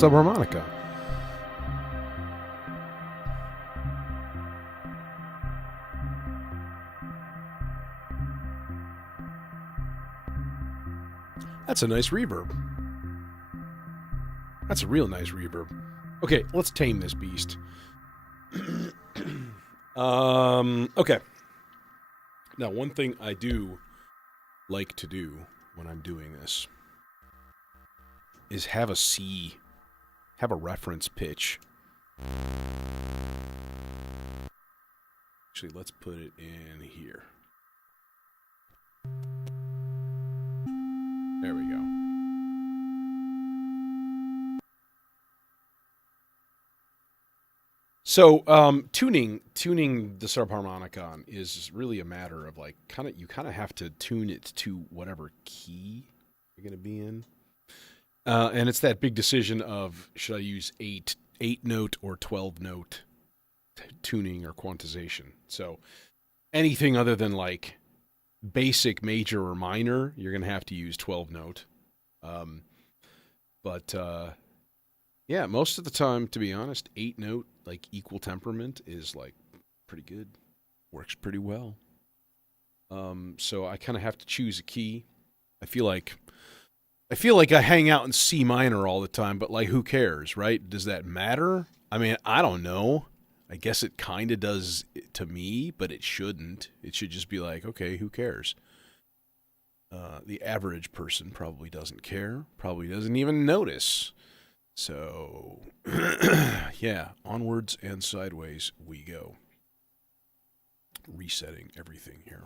subharmonica. That's a nice reverb. That's a real nice reverb. Okay, let's tame this beast. Okay. Now, one thing I do like to do when I'm doing this is have a reference pitch. Actually, let's put it in here. There we go. So, tuning the subharmonicon is really a matter of like you kind of have to tune it to whatever key you're going to be in, and it's that big decision of should I use 8-note or 12-note tuning or quantization. So, anything other than like basic major or minor, you're going to have to use 12-note. Yeah, most of the time, to be honest, 8-note, like equal temperament, is like pretty good. Works pretty well. So I kind of have to choose a key. I feel like I hang out in C minor all the time, but like who cares, right? Does that matter? I mean, I don't know. I guess it kind of does to me, but it shouldn't. It should just be like, okay, who cares? The average person probably doesn't care, probably doesn't even notice. So, yeah, onwards and sideways we go. Resetting everything here.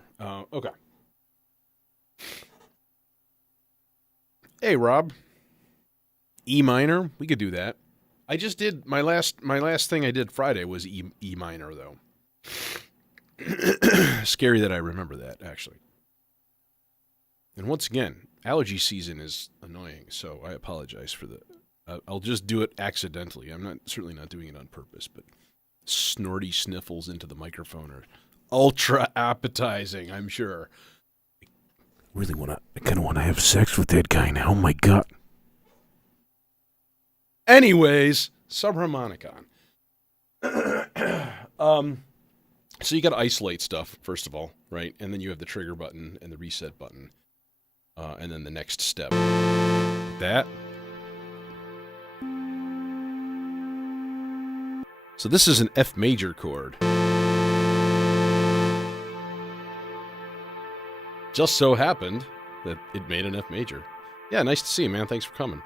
Okay. Hey, Rob. E minor, we could do that. I just did my last thing I did Friday was E minor though. Scary that I remember that actually. And once again, allergy season is annoying, so I apologize for the. I'll just do it accidentally. I'm certainly not doing it on purpose, but snorty sniffles into the microphone are ultra appetizing, I'm sure. I kind of want to have sex with that guy now. Oh my god. Anyways, subharmonicon. So you got to isolate stuff first of all, right? And then you have the trigger button and the reset button, and then the next step. That. So this is an F major chord. Just so happened that it made an F major. Yeah, nice to see you, man. Thanks for coming.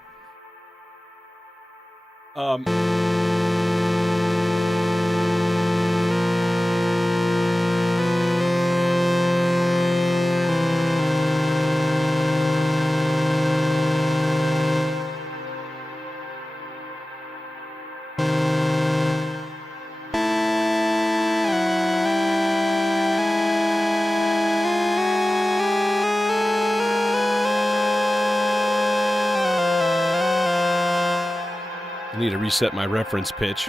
I need to reset my reference pitch.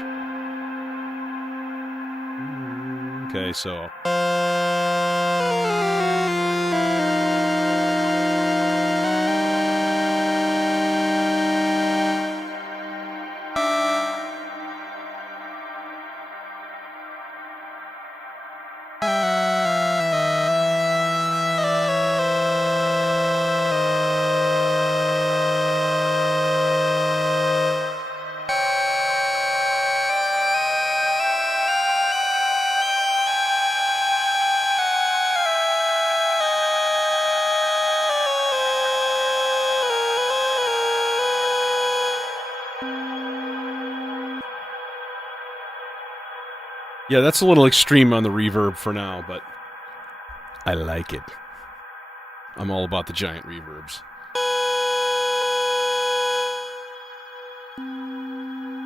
Okay, so. Yeah, that's a little extreme on the reverb for now, but I like it. I'm all about the giant reverbs.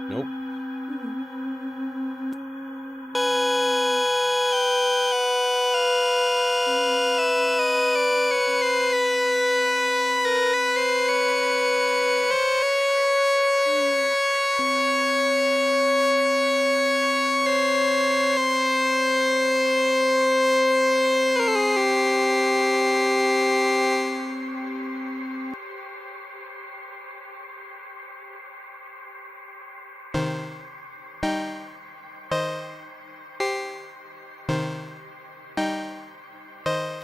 Nope.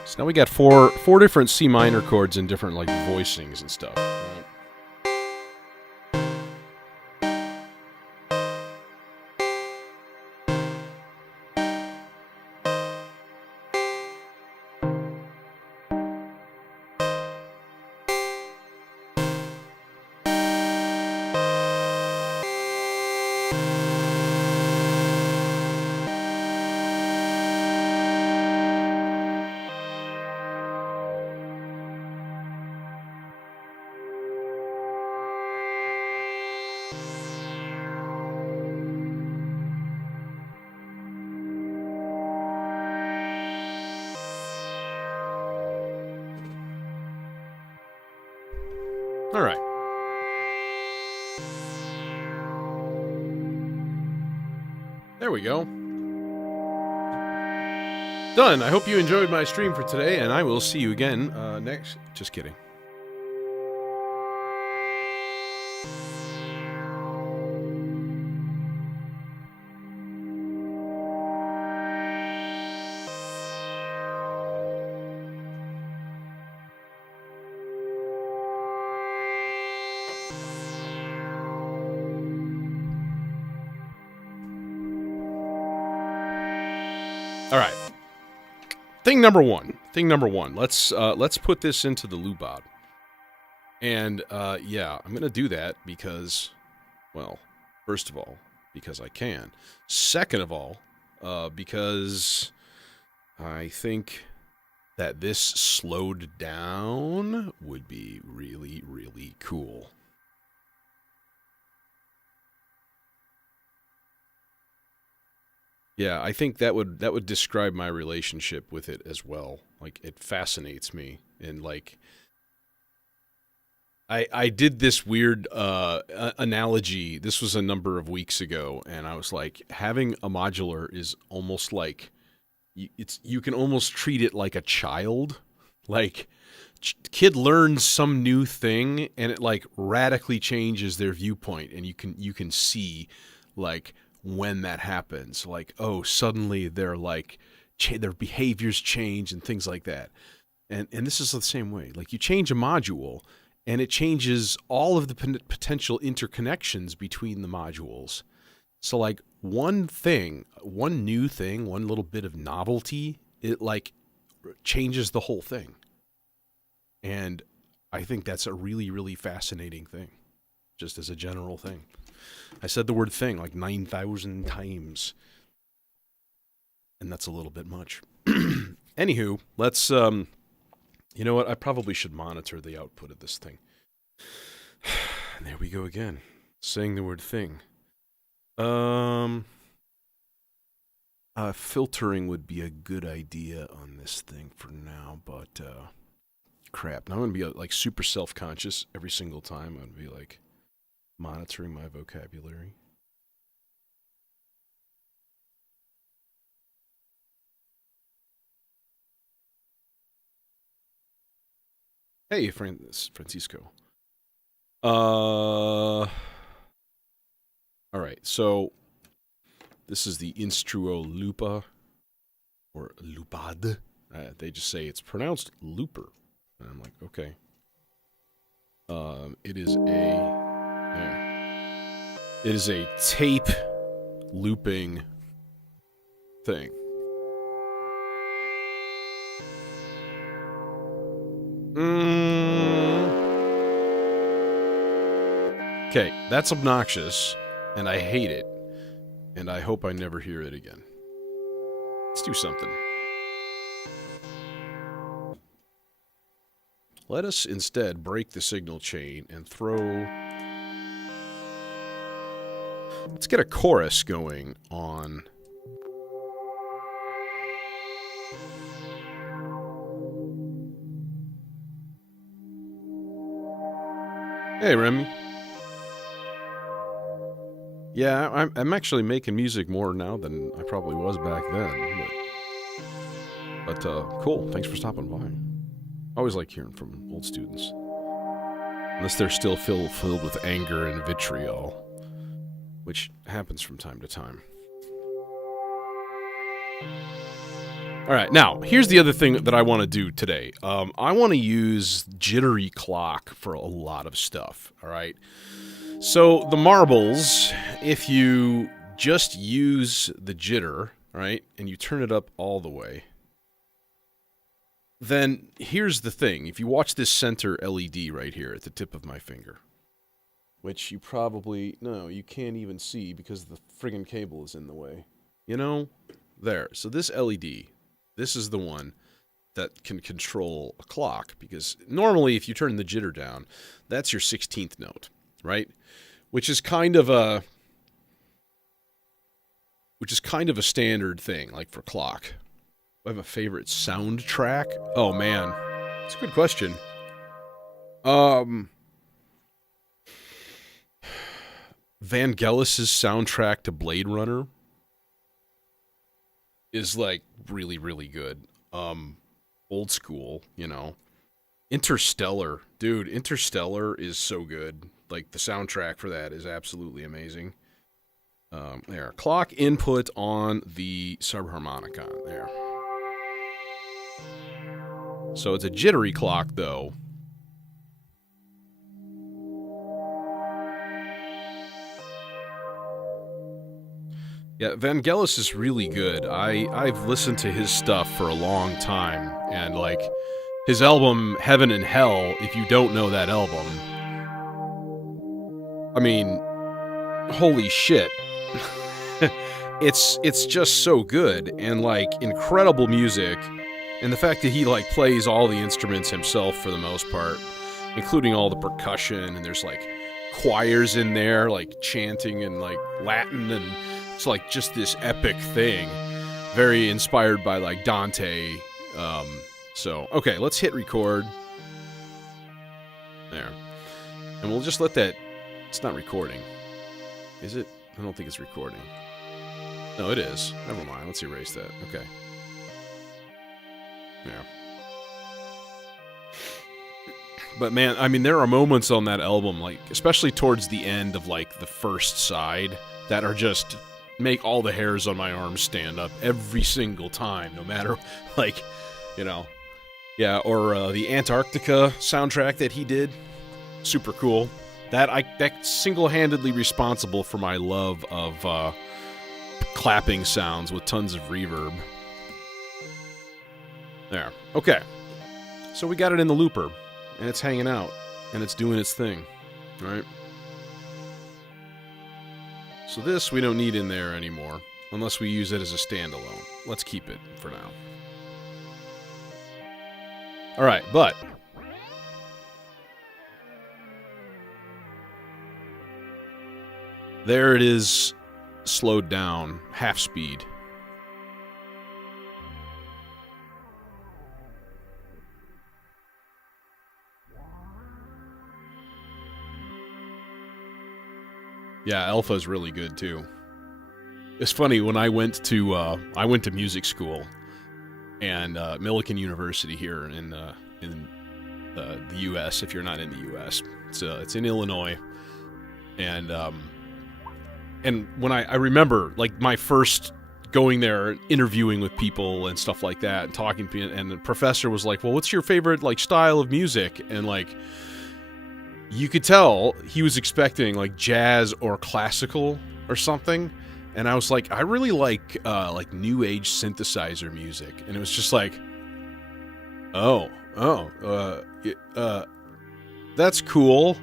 So now we got four different C minor chords and different like voicings and stuff. All right. There we go. Done. I hope you enjoyed my stream for today, and I will see you again next. Just kidding. All right. Thing number one. Let's put this into the loopbot. And yeah, I'm gonna do that because, well, first of all, because I can. Second of all, because I think that this slowed down would be really, really cool. Yeah, I think that would describe my relationship with it as well. Like, it fascinates me, and like, I did this weird analogy. This was a number of weeks ago, and I was like, having a modular is almost like you can almost treat it like a child. Like, kid learns some new thing, and it like radically changes their viewpoint, and you can see like when that happens, like, oh, suddenly they're like their behaviors change and things like that. And this is the same way. Like, you change a module, and it changes all of the potential interconnections between the modules. So like one new thing, one little bit of novelty, it like changes the whole thing. And I think that's a really, really fascinating thing, just as a general thing. I said the word thing like 9,000 times. And that's a little bit much. Anywho, let's, you know what? I probably should monitor the output of this thing. There we go again. Saying the word thing. Filtering would be a good idea on this thing for now, but, crap. Now I'm going to be like super self-conscious every single time. I'm going to be like monitoring my vocabulary. Hey, Francisco. All right, so this is the Instruo Lupa, or Lupad. They just say it's pronounced looper. And I'm like, okay. It is a tape looping thing. Okay, that's obnoxious, and I hate it, and I hope I never hear it again. Let's do something. Let us instead break the signal chain and throw... Let's get a chorus going on... Hey, Remy. Yeah, I'm actually making music more now than I probably was back then. But cool. Thanks for stopping by. I always like hearing from old students. Unless they're still filled with anger and vitriol. Which happens from time to time. All right, now, here's the other thing that I want to do today. I want to use jittery clock for a lot of stuff, all right? So, the marbles, if you just use the jitter, right, and you turn it up all the way, then here's the thing. If you watch this center LED right here at the tip of my finger, which you probably, no, you can't even see because the friggin' cable is in the way. You know? There. So this LED, this is the one that can control a clock, because normally if you turn the jitter down, that's your 16th note, right? Which is kind of a standard thing, like for clock. I have a favorite soundtrack. Oh man, it's a good question. Vangelis's soundtrack to Blade Runner is like really, really good. Old school, you know. Interstellar, dude. Interstellar is so good. Like the soundtrack for that is absolutely amazing. There, clock input on the subharmonicon. There. So it's a jittery clock, though. Yeah, Vangelis is really good. I've listened to his stuff for a long time, and like his album Heaven and Hell, if you don't know that album, I mean, holy shit. It's just so good, and like incredible music, and the fact that he like plays all the instruments himself for the most part, including all the percussion, and there's like choirs in there like chanting in like Latin, and it's like just this epic thing, very inspired by like Dante. So okay, let's hit record there, and we'll just let that. It's not recording, is it? I don't think it's recording. No, it is. Never mind. Let's erase that. Okay. Yeah. But man, I mean, there are moments on that album, like especially towards the end of like the first side, that are just make all the hairs on my arms stand up every single time, no matter like, you know, yeah. Or the Antarctica soundtrack that he did, super cool. That's single-handedly responsible for my love of clapping sounds with tons of reverb. There. Okay. So we got it in the looper, and it's hanging out, and it's doing its thing, right? So this we don't need in there anymore, unless we use it as a standalone. Let's keep it for now. All right, but there it is, slowed down, half speed. Yeah, Alpha's really good too. It's funny, when I went to music school, and Millikan University here in the U.S. If you're not in the U.S., it's in Illinois, and when I remember like my first going there, interviewing with people and stuff like that, and talking to people, and the professor was like, "Well, what's your favorite like style of music?" And like, you could tell he was expecting like jazz or classical or something, and I was like, I really like new age synthesizer music, and it was just like, that's cool.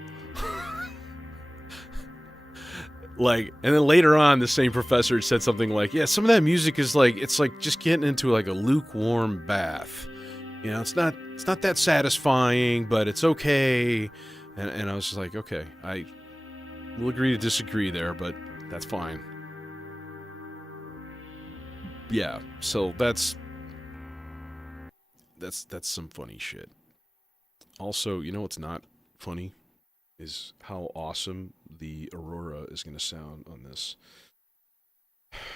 Like, and then later on, the same professor said something like, yeah, some of that music is like, it's like just getting into like a lukewarm bath. You know, it's not that satisfying, but it's okay. And I was just like, okay, I will agree to disagree there, but that's fine. Yeah, so that's some funny shit. Also, you know what's not funny is how awesome the Aurora is going to sound on this.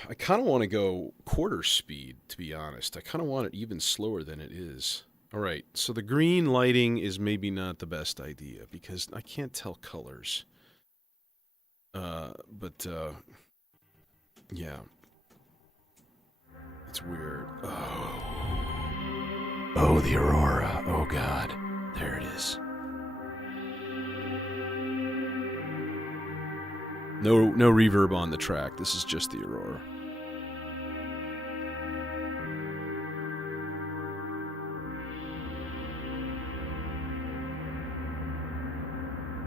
I kind of want to go quarter speed, to be honest. I kind of want it even slower than it is. All right, so the green lighting is maybe not the best idea because I can't tell colors. But yeah. It's weird. Oh, the Aurora. Oh, God. There it is. No reverb on the track. This is just the Aurora.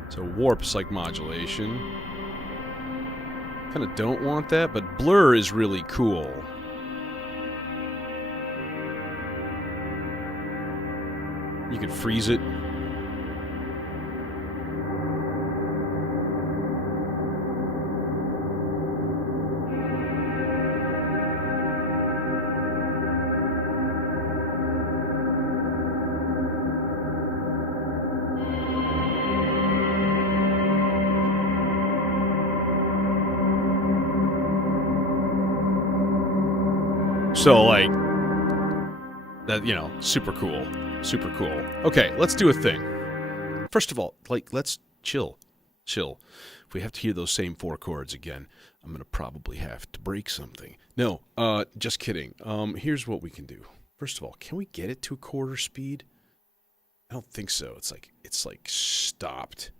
So warp's like modulation. Kind of don't want that, but blur is really cool. You can freeze it. So, like, that, you know, super cool. Super cool. Okay, let's do a thing. First of all, like, let's chill. Chill. If we have to hear those same 4 chords again, I'm going to probably have to break something. No, just kidding. Here's what we can do. First of all, can we get it to a quarter speed? I don't think so. It's like stopped.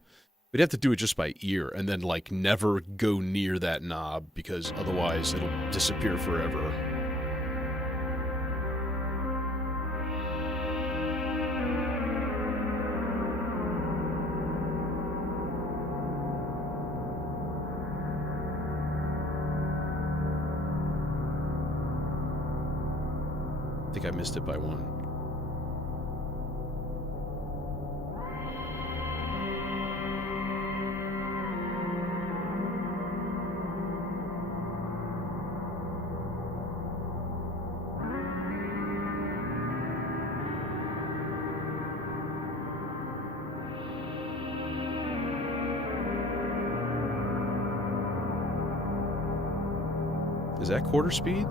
We'd have to do it just by ear and then, like, never go near that knob because otherwise it'll disappear forever. I think I missed it by 1. Is that quarter speed?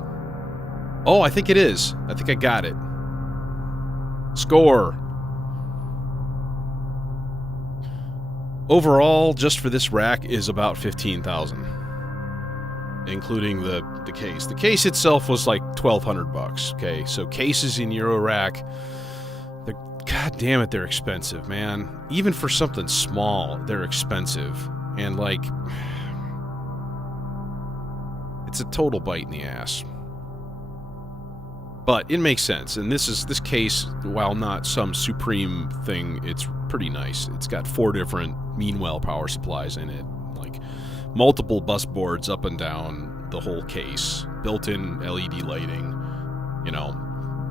Oh, I think it is. I think I got it. Score. Overall, just for this rack, is about $15,000, including the case. The case itself was like $1,200. Okay, so cases in Eurorack, god damn it, they're expensive, man. Even for something small, they're expensive, and like, it's a total bite in the ass. But it makes sense, and this case, while not some supreme thing, it's pretty nice. It's got 4 different Meanwell power supplies in it, like multiple bus boards up and down the whole case, built-in LED lighting, you know,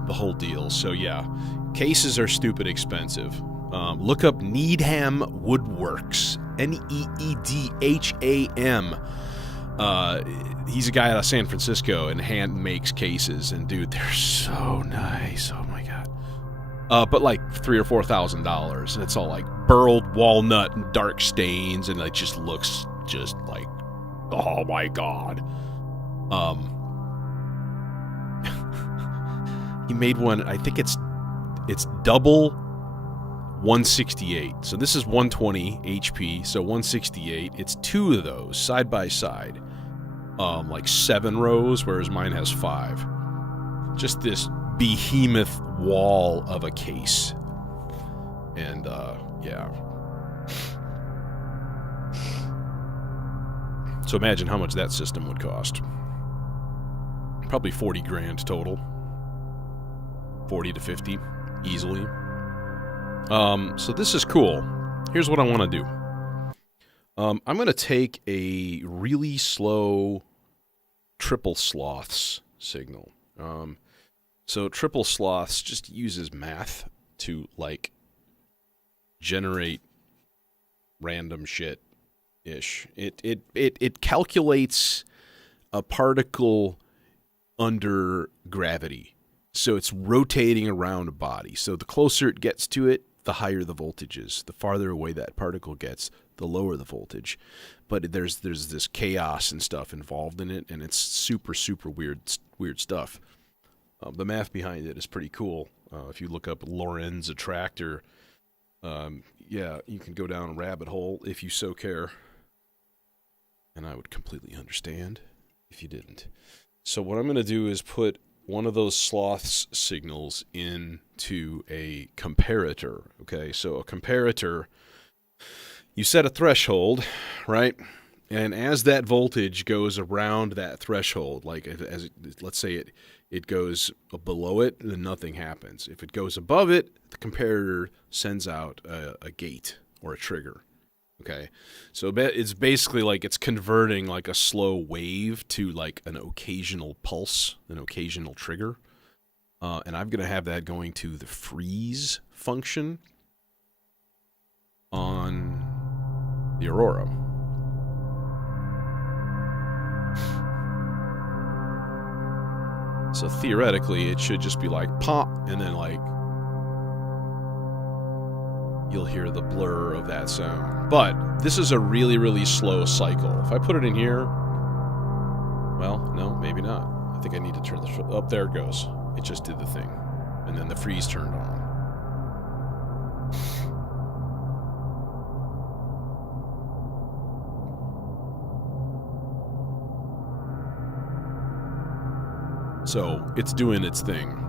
the whole deal. So yeah, cases are stupid expensive. Look up Needham Woodworks, Needham. He's a guy out of San Francisco and hand makes cases, and dude, they're so nice. Oh my god. But like $3,000 or $4,000, and it's all like burled walnut and dark stains, and it just looks just like, oh my god. He made one. I think it's double 168. So this is 120 HP, so 168. It's 2 of those side by side. Like 7 rows, whereas mine has 5. Just this behemoth wall of a case. And, yeah. So imagine how much that system would cost. Probably 40 grand total. 40 to 50, easily. So this is cool. Here's what I want to do. I'm going to take a really slow triple sloths signal. So triple sloths just uses math to, like, generate random shit-ish. It calculates a particle under gravity. So it's rotating around a body. So the closer it gets to it, the higher the voltage is. The farther away that particle gets, the lower the voltage. But there's this chaos and stuff involved in it, and it's super, super weird stuff. The math behind it is pretty cool. If you look up Lorenz attractor, yeah, you can go down a rabbit hole if you so care. And I would completely understand if you didn't. So what I'm going to do is put one of those sloths signals into a comparator. Okay, so a comparator, you set a threshold, right? And as that voltage goes around that threshold, like let's say it goes below it, then nothing happens. If it goes above it, the comparator sends out a gate or a trigger. Okay, so it's basically like it's converting like a slow wave to like an occasional pulse, an occasional trigger. And I'm going to have that going to the freeze function on the Aurora. So theoretically, it should just be like pop, and then like you'll hear the blur of that sound. But this is a really, really slow cycle. If I put it in here, well, no, maybe not. I think I need to turn the... Oh, there it goes. It just did the thing. And then the freeze turned on. So it's doing its thing.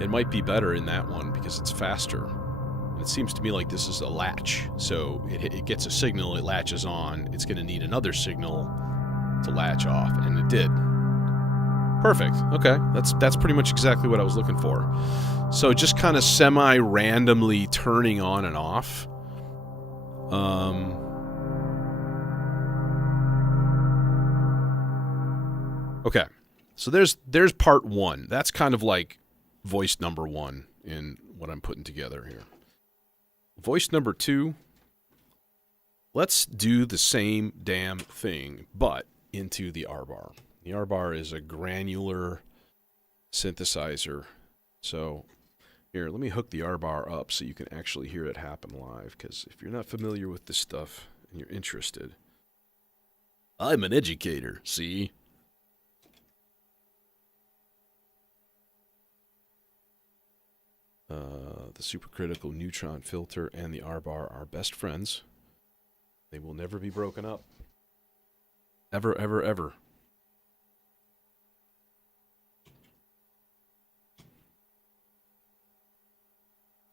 It might be better in that one because it's faster. It seems to me like this is a latch. So it gets a signal, it latches on. It's going to need another signal to latch off, and it did. Perfect. Okay, that's pretty much exactly what I was looking for. So just kind of semi-randomly turning on and off. Okay, so there's part one. That's kind of like voice number one in what I'm putting together here. Voice number two, let's do the same damn thing, but into the R-bar. The R-bar is a granular synthesizer. So here, let me hook the R-bar up so you can actually hear it happen live, because if you're not familiar with this stuff and you're interested, I'm an educator, see? The supercritical neutron filter and the R-bar are best friends. They will never be broken up. Ever, ever, ever.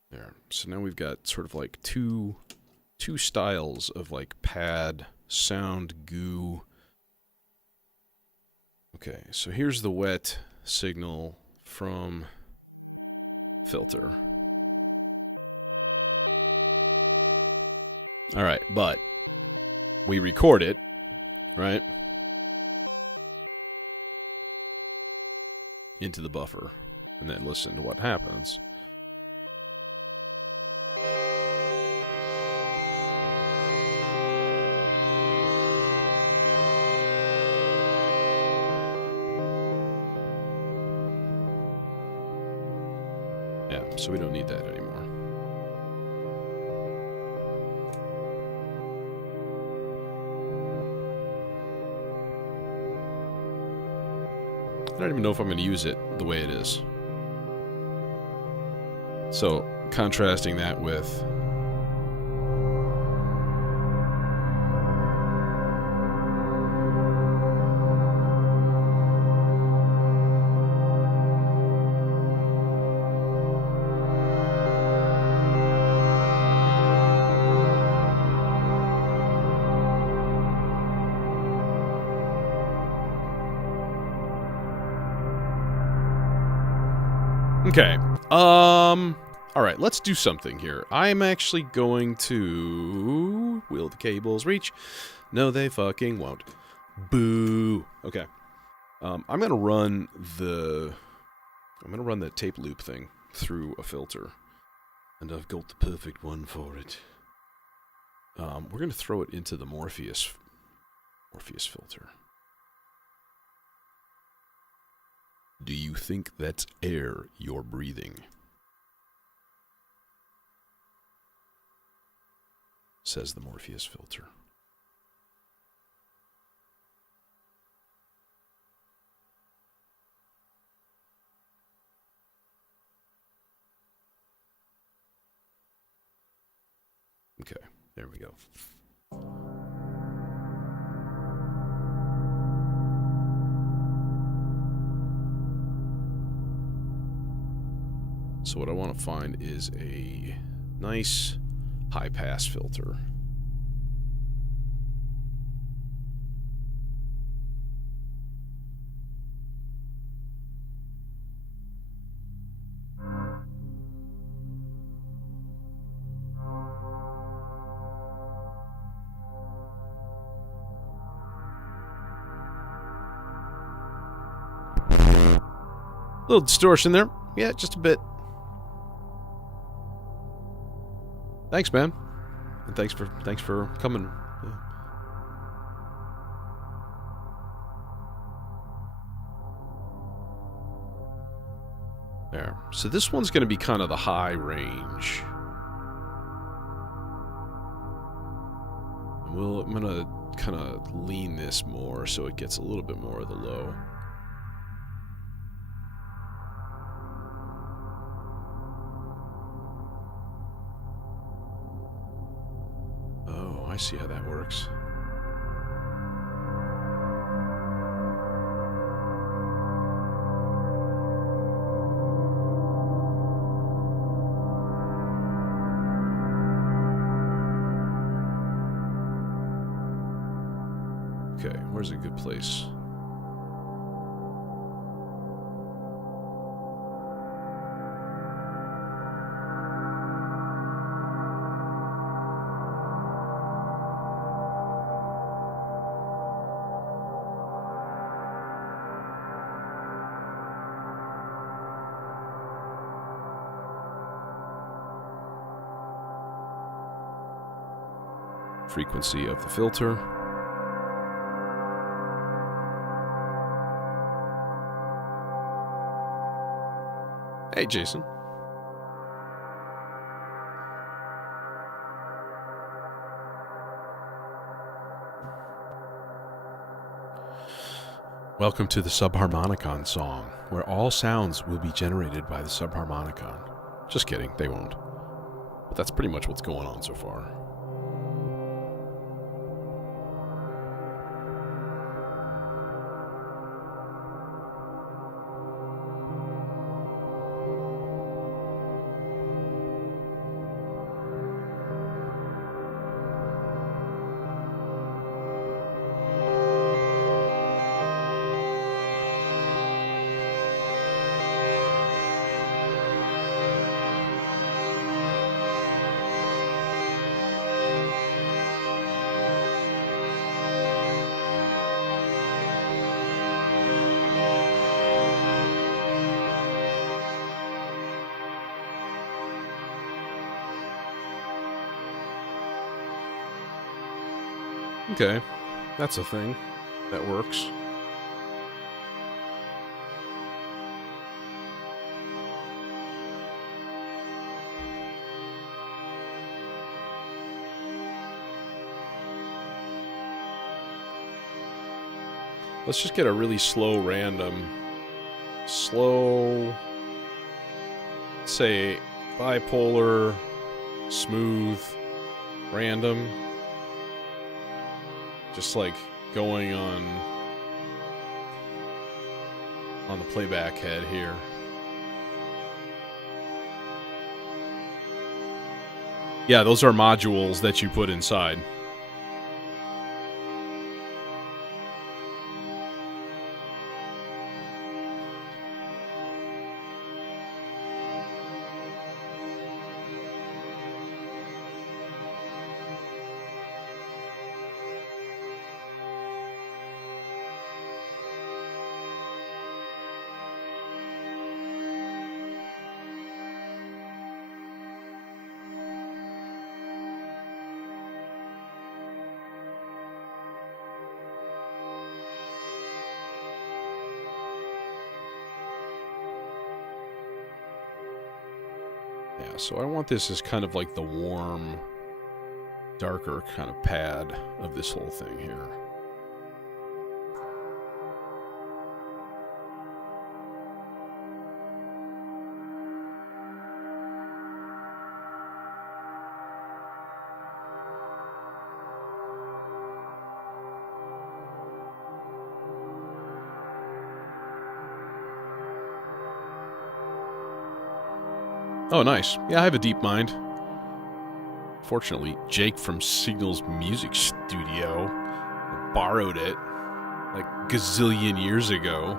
There. So now we've got sort of like two styles of like pad, sound, goo. Okay, so here's the wet signal from filter. All right, but we record it, right? Into the buffer, and then listen to what happens. Yeah, so we don't need that anymore. I don't even know if I'm going to use it the way it is. So, contrasting that with... Okay. All right, let's do something here. I'm actually going to... Will the cables reach? No, they fucking won't. Boo. Okay. I'm gonna run the tape loop thing through a filter, and I've got the perfect one for it. We're gonna throw it into the Morpheus filter. Do you think that's air you're breathing? Says the Morpheus filter. Okay, there we go. So what I want to find is a nice high-pass filter. A little distortion there. Yeah, just a bit. Thanks, man. And thanks for coming. Yeah. There. So this one's going to be kind of the high range. I'm going to kind of lean this more so it gets a little bit more of the low. Oh, I see how that works. Okay, where's a good place? Frequency of the filter. Hey, Jason. Welcome to the Subharmonicon song, where all sounds will be generated by the Subharmonicon. Just kidding, they won't. But that's pretty much what's going on so far. Okay, that's a thing. That works. Let's just get a really slow random. Slow, say, bipolar, smooth, random. Just like going on the playback head here. Yeah, those are modules that you put inside. Yeah, so I want this as kind of like the warm, darker kind of pad of this whole thing here. Oh, nice. Yeah, I have a deep mind. Fortunately, Jake from Signal's Music Studio borrowed it like gazillion years ago.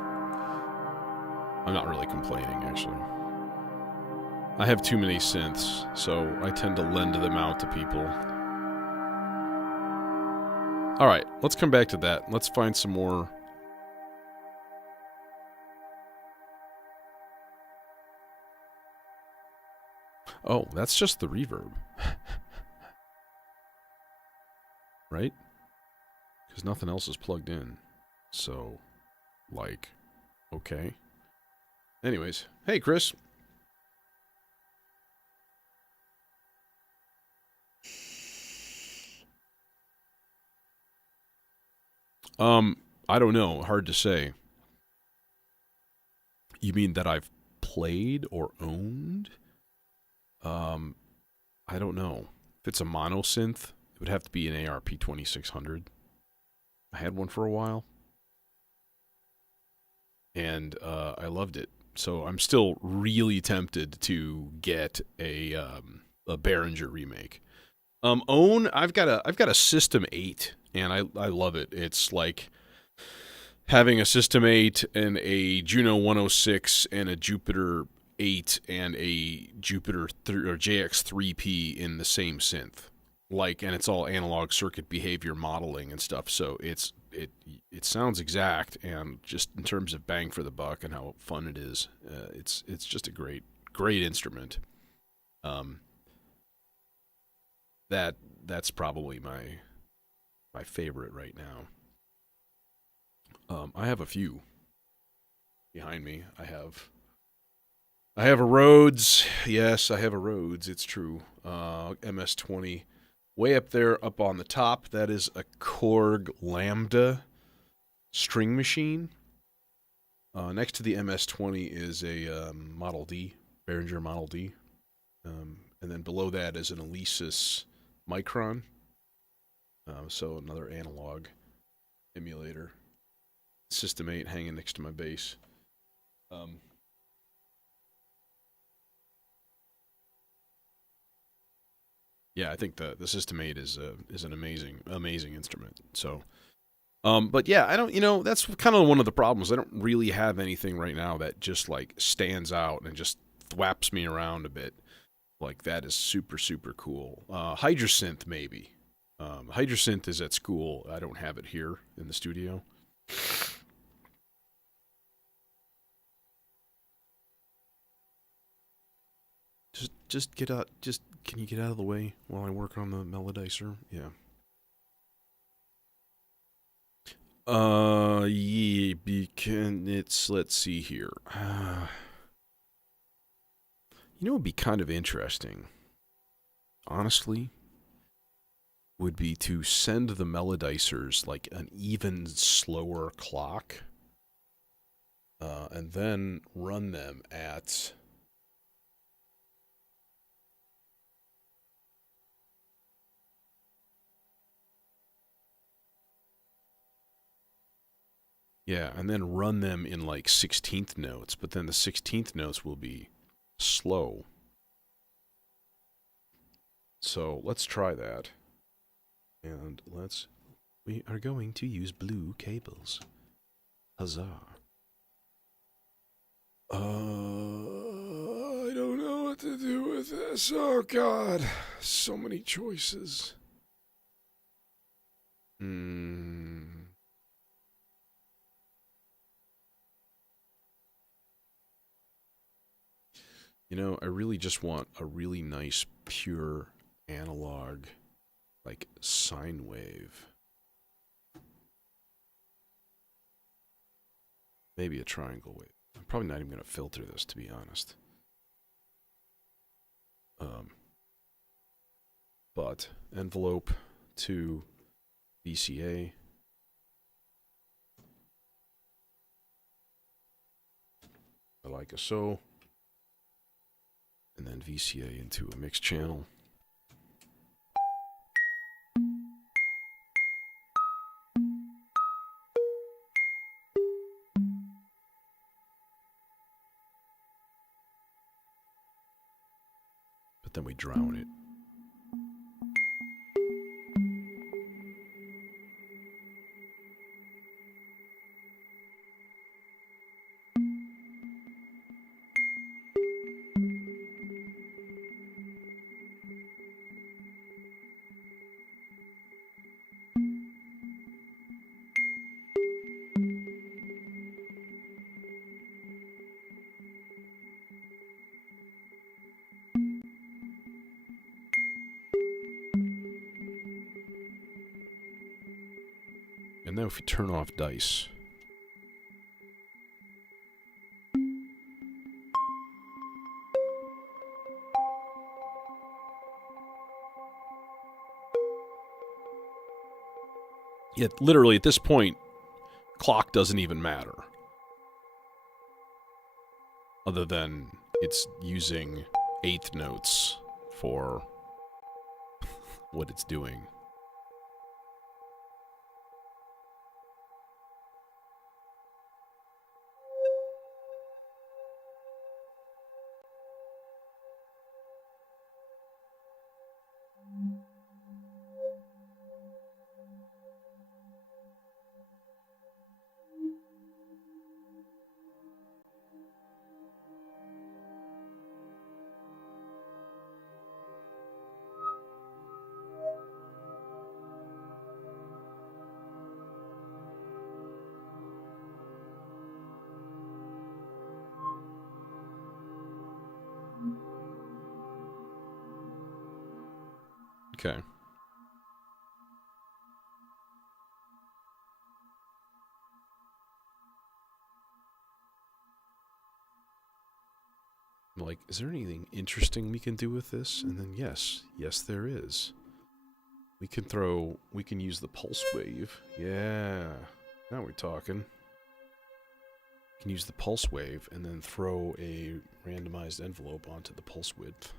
I'm not really complaining, actually. I have too many synths, so I tend to lend them out to people. Alright, let's come back to that. Let's find some more. Oh, that's just the reverb. Right? Because nothing else is plugged in. So, like, okay. Anyways, hey Chris. I don't know. Hard to say. You mean that I've played or owned? I don't know. If it's a mono synth, it would have to be an ARP 2600. I had one for a while, and I loved it. So I'm still really tempted to get a Behringer remake. Own, I've got a System 8, and I love it. It's like having a System 8 and a Juno 106 and a Jupiter 8 and a Jupiter or JX3P in the same synth. Like, and it's all analog circuit behavior modeling and stuff. So it sounds exact, and just in terms of bang for the buck and how fun it is, it's just a great instrument. That's probably my favorite right now. I have a few behind me. I have a Rhodes. Yes, I have a Rhodes. It's true. MS-20. Way up there, up on the top, that is a Korg Lambda string machine. Next to the MS-20 is a Model D, Behringer Model D. And then below that is an Alesis Micron. So another analog emulator. System 8 hanging next to my bass. Yeah, I think the System 8 is an amazing instrument. So, but yeah, I don't, that's kind of one of the problems. I don't really have anything right now that just like stands out and just thwaps me around a bit. Like, that is super, super cool. Hydrasynth, maybe. Hydrasynth is at school. I don't have it here in the studio. Just get out. Can you get out of the way while I work on the melodizer? Yeah. Yeah, let's see here. You know what would be kind of interesting, honestly, would be to send the melodizers like an even slower clock, and then run them at and then run them in like 16th notes, but then the 16th notes will be slow. So let's try that. And we are going to use blue cables. Huzzah. I don't know what to do with this. Oh, God. So many choices. You know, I really just want a really nice, pure analog, like, sine wave. Maybe a triangle wave. I'm probably not even going to filter this, to be honest. But envelope to VCA. I like a so. And then VCA into a mixed channel. but then we drown it. And now if you turn off dice. Yet, literally, at this point, clock doesn't even matter. Other than it's using eighth notes for what it's doing. Okay. I'm like, is there anything interesting we can do with this? And then yes, there is. We can use the pulse wave. Yeah, now we're talking. We can use the pulse wave and then throw a randomized envelope onto the pulse width.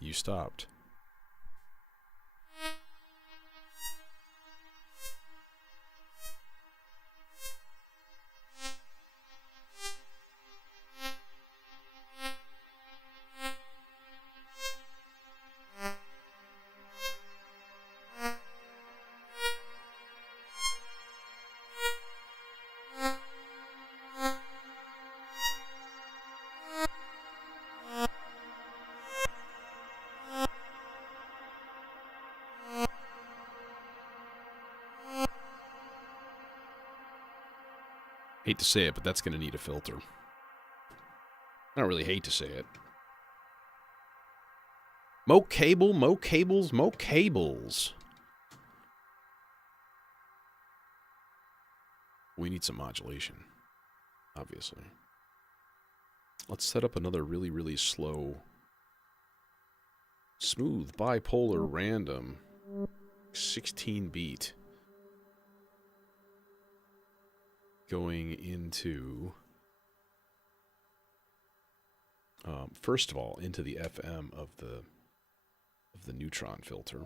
You stopped. Hate to say it, but that's going to need a filter. I don't really hate to say it. Mo cable, mo cables, mo cables. We need some modulation, obviously. Let's set up another really, really slow, smooth, bipolar, random, 16 beat. Going into, first of all, into the FM of the neutron filter.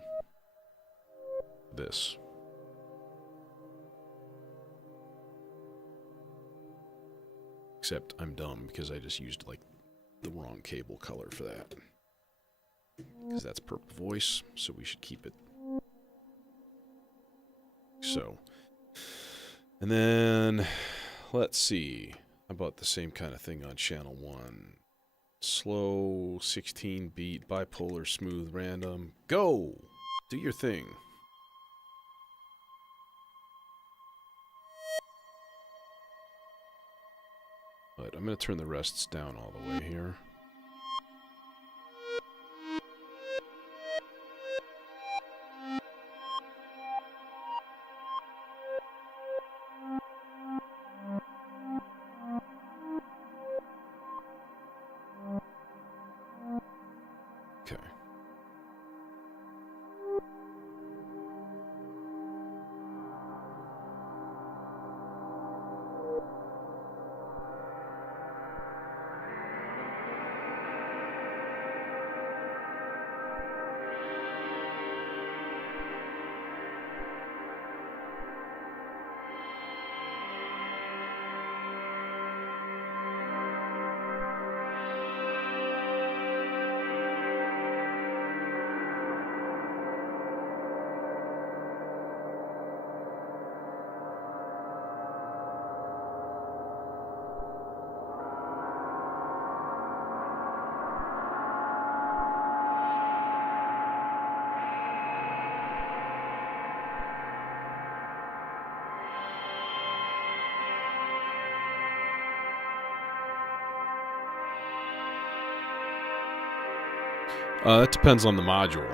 This. Except I'm dumb because I just used like the wrong cable color for that. Because that's purple voice, so we should keep it. So. And then, let's see. How about the same kind of thing on channel 1? Slow, 16 beat, bipolar, smooth, random. Go! Do your thing. But I'm going to turn the rests down all the way here. – That depends on the module.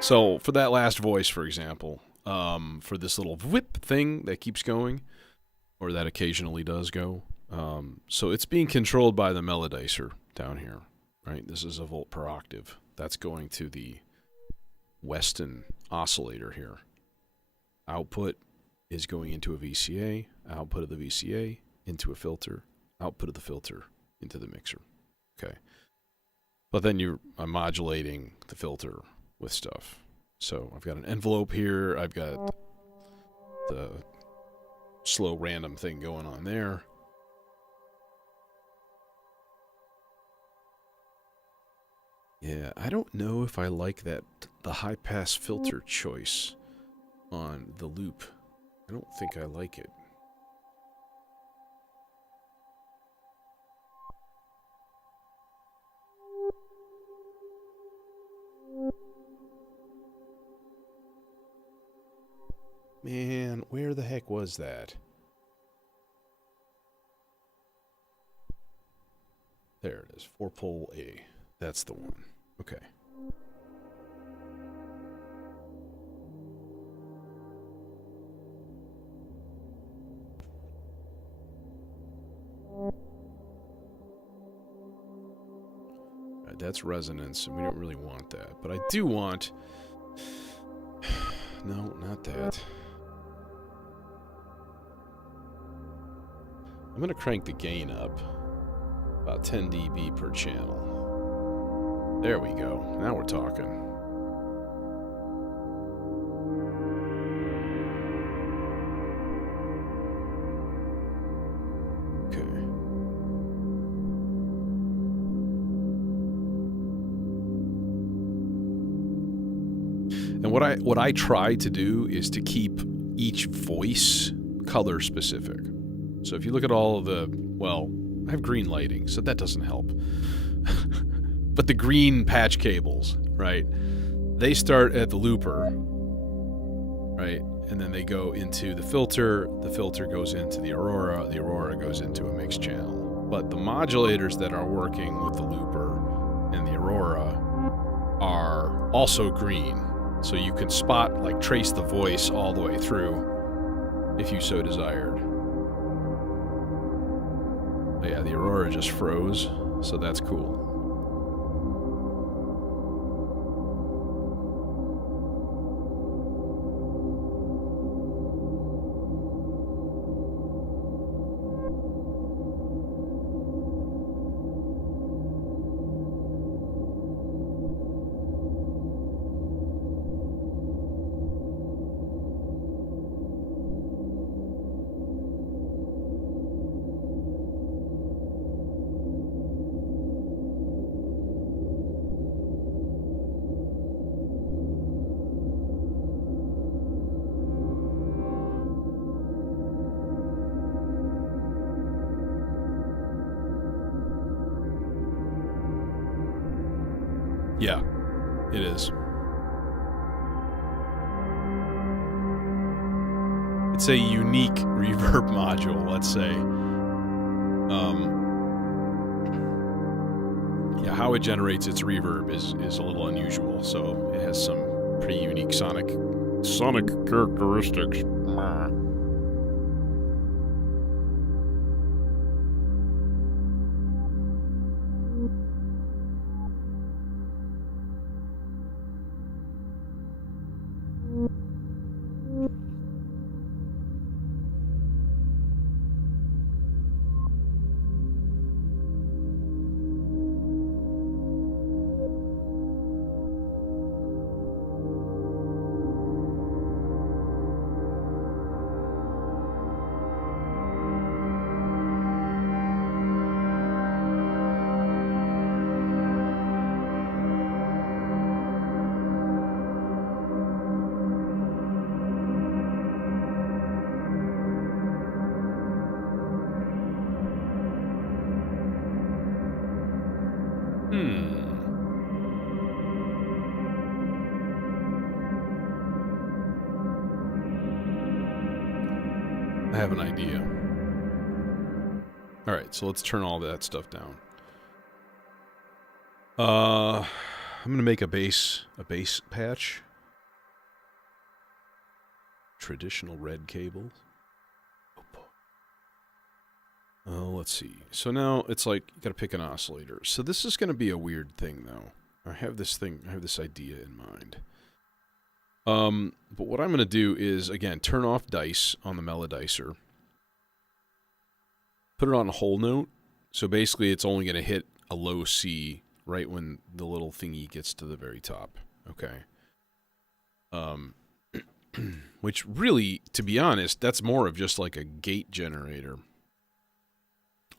So for that last voice, for example, for this little whip thing that keeps going, or that occasionally does go, so it's being controlled by the melodizer down here, right? This is a volt per octave. That's going to the Weston oscillator here. Output is going into a VCA, output of the VCA into a filter, output of the filter into the mixer. Okay. But then I'm modulating the filter with stuff. So I've got an envelope here, I've got the slow random thing going on there. Yeah, I don't know if I like the high pass filter choice on the loop. I don't think I like it. Man, where the heck was that? There it is, 4-pole A. That's the one. Okay. Right, that's resonance, and we don't really want that. But I do want... No, not that. I'm going to crank the gain up. About 10 dB per channel. There we go. Now we're talking. Okay. And what I try to do is to keep each voice color specific. So if you look at all of the, well, I have green lighting, so that doesn't help. But the green patch cables, right? They start at the looper, right? And then they go into the filter goes into the Aurora goes into a mixed channel. But the modulators that are working with the looper and the Aurora are also green. So you can spot, like trace the voice all the way through if you so desired. But yeah, the Aurora just froze, so that's cool. Yeah, it is. It's a unique reverb module, let's say. Yeah, how it generates its reverb is a little unusual, so it has some pretty unique sonic characteristics. I have an idea. All right, so let's turn all that stuff down. I'm gonna make a base patch. Traditional red cable. Oh, let's see. So now it's like you gotta pick an oscillator. So this is gonna be a weird thing, though. I have this idea in mind. But what I'm gonna do is again turn off dice on the melodizer. Put it on a whole note. So basically, it's only gonna hit a low C right when the little thingy gets to the very top. Okay. Which really, to be honest, that's more of just like a gate generator.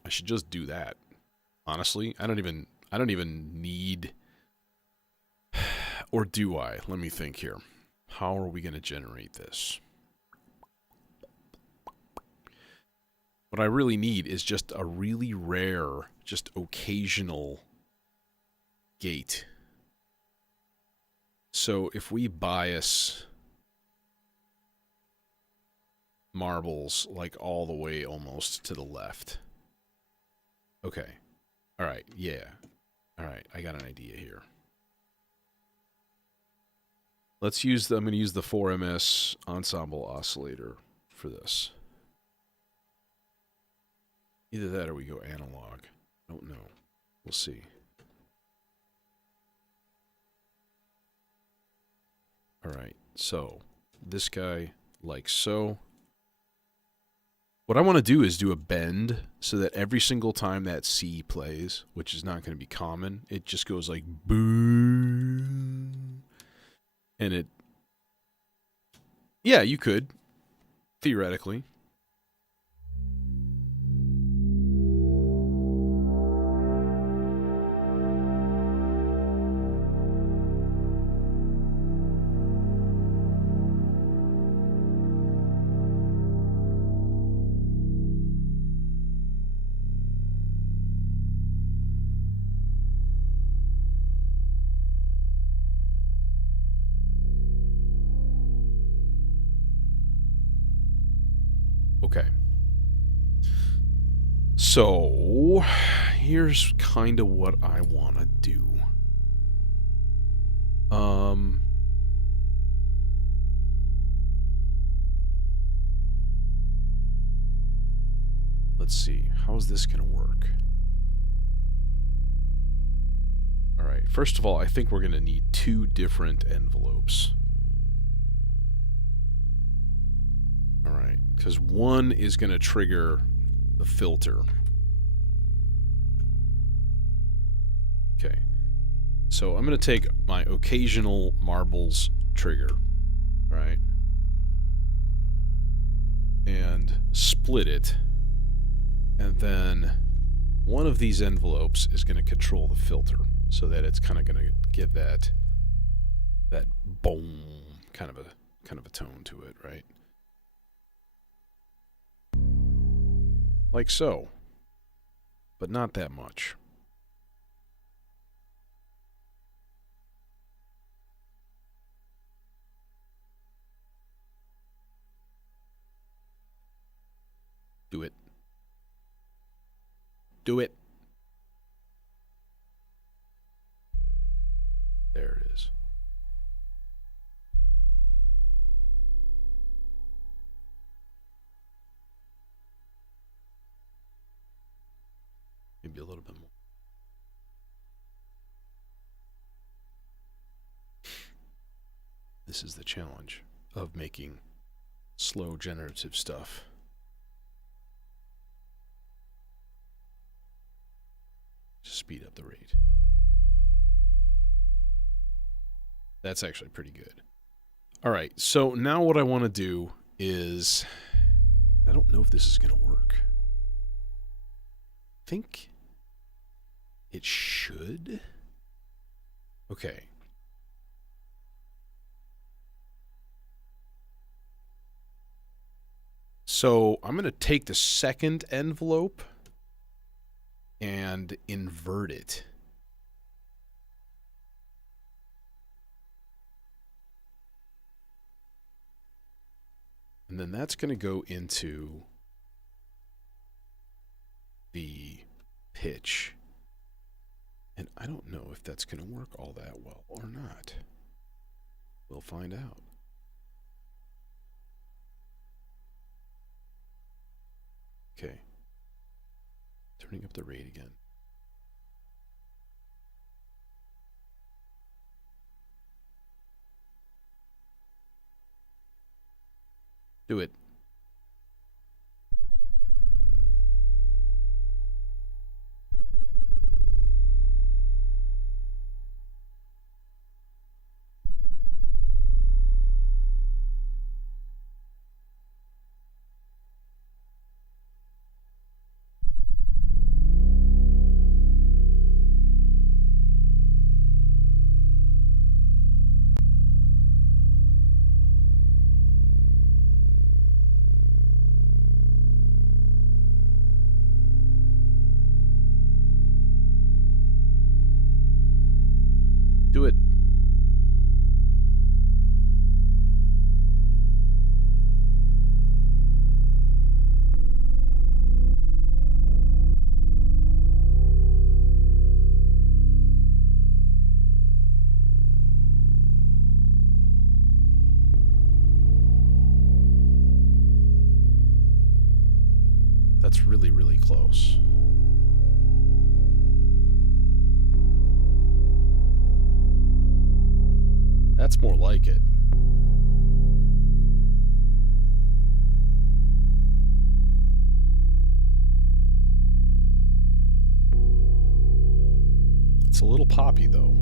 I should just do that. Honestly, I don't even need, or do I? Let me think here. How are we going to generate this? What I really need is just a really rare, just occasional gate. So if we bias marbles like all the way almost to the left. Okay. All right. Yeah. All right. I got an idea here. Let's use I'm going to use the 4MS ensemble oscillator for this. Either that or we go analog. I don't know. We'll see. All right. So this guy like so. What I want to do is do a bend so that every single time that C plays, which is not going to be common, it just goes like boom. And it... Yeah, you could. Theoretically. Okay. So, here's kind of what I want to do. Let's see. How's this going to work? All right. First of all, I think we're going to need 2 different envelopes. All right. Because one is going to trigger the filter. Okay. So I'm going to take my occasional marbles trigger, right? And split it. And then one of these envelopes is going to control the filter so that it's kind of going to give that boom kind of a tone to it, right? Like so. But not that much. Do it. Do it. There it is. Maybe a little bit more. This is the challenge of making slow generative stuff. Just speed up the rate. That's actually pretty good. All right, so now what I want to do is... I don't know if this is going to work. I think it should. Okay. So I'm going to take the second envelope and invert it. And then that's going to go into the pitch. And I don't know if that's going to work all that well or not. We'll find out. Okay. Turning up the rate again. Do it. Do it. That's really, really close. That's more like it. It's a little poppy, though.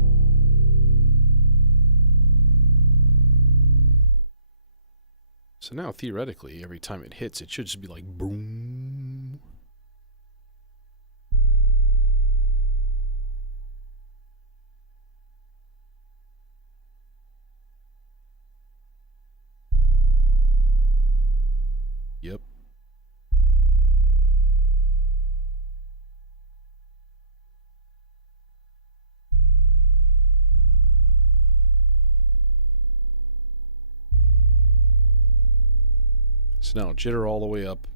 So now, theoretically, every time it hits, it should just be like boom. Yep. So now jitter all the way up,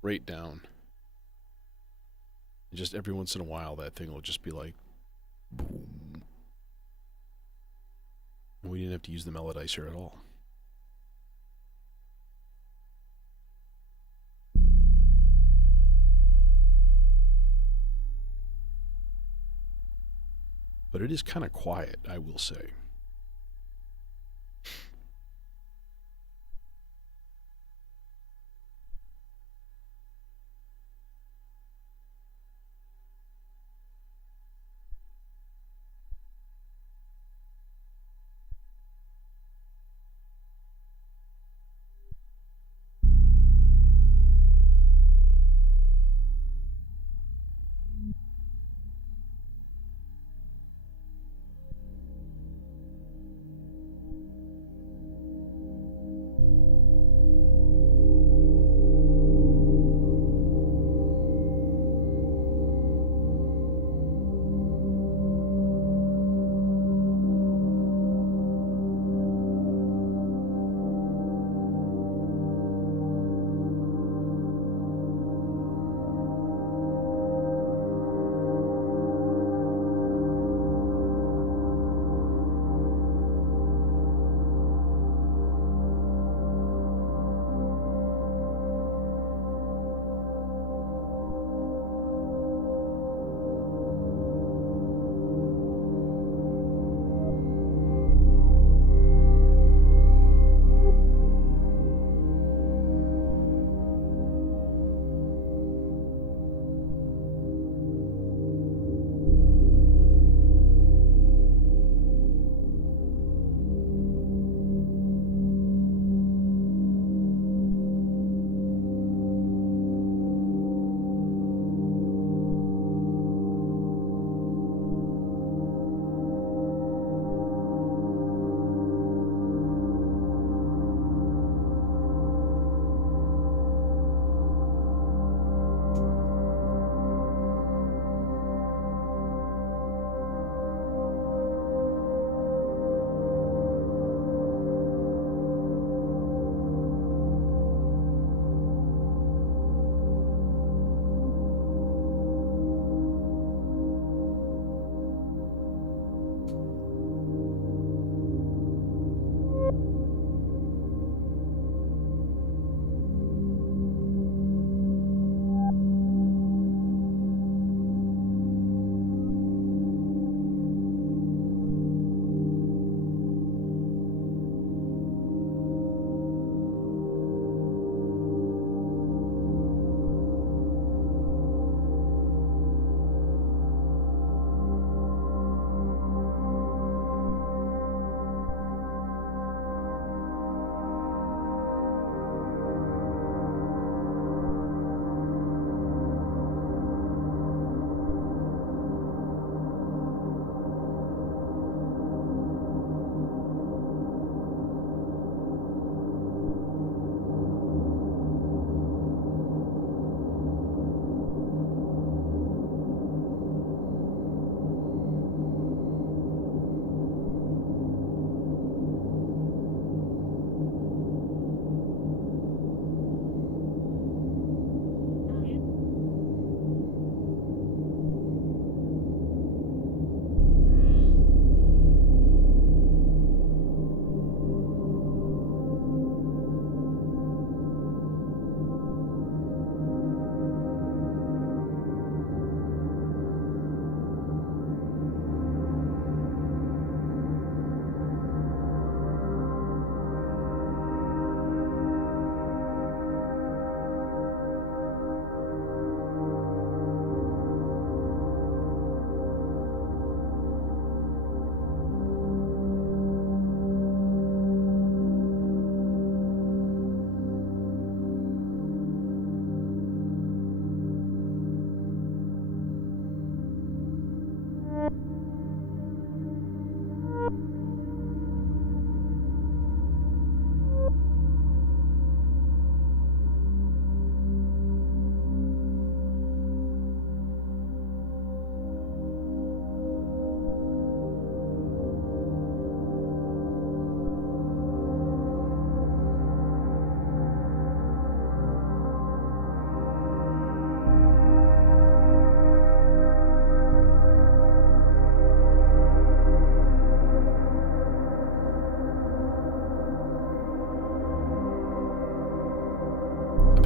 rate down. And just every once in a while, that thing will just be like boom. And we didn't have to use the melodizer at all. But it is kind of quiet, I will say.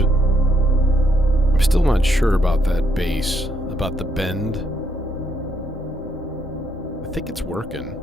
I'm still not sure about that bass, about the bend. I think it's working.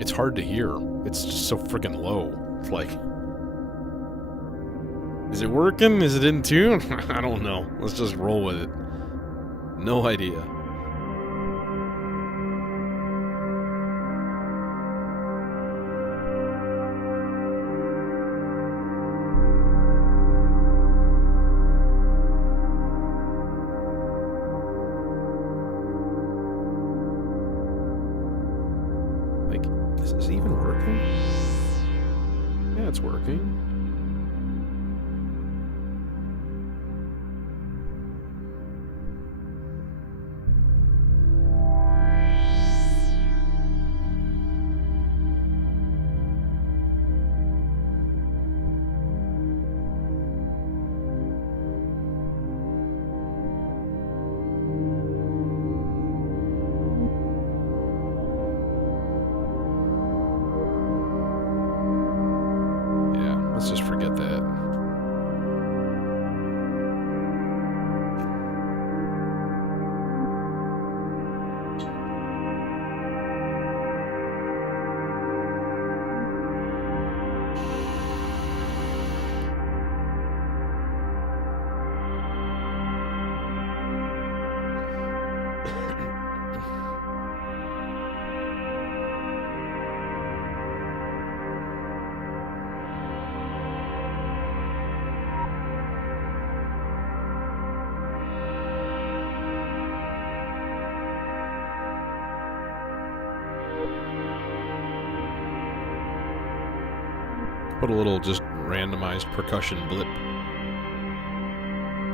It's hard to hear. It's just so freaking low. It's like, is it working? Is it in tune? I don't know. Let's just roll with it. No idea. Is this even working? Yeah, it's working. Let's just forget that. Put a little just randomized percussion blip.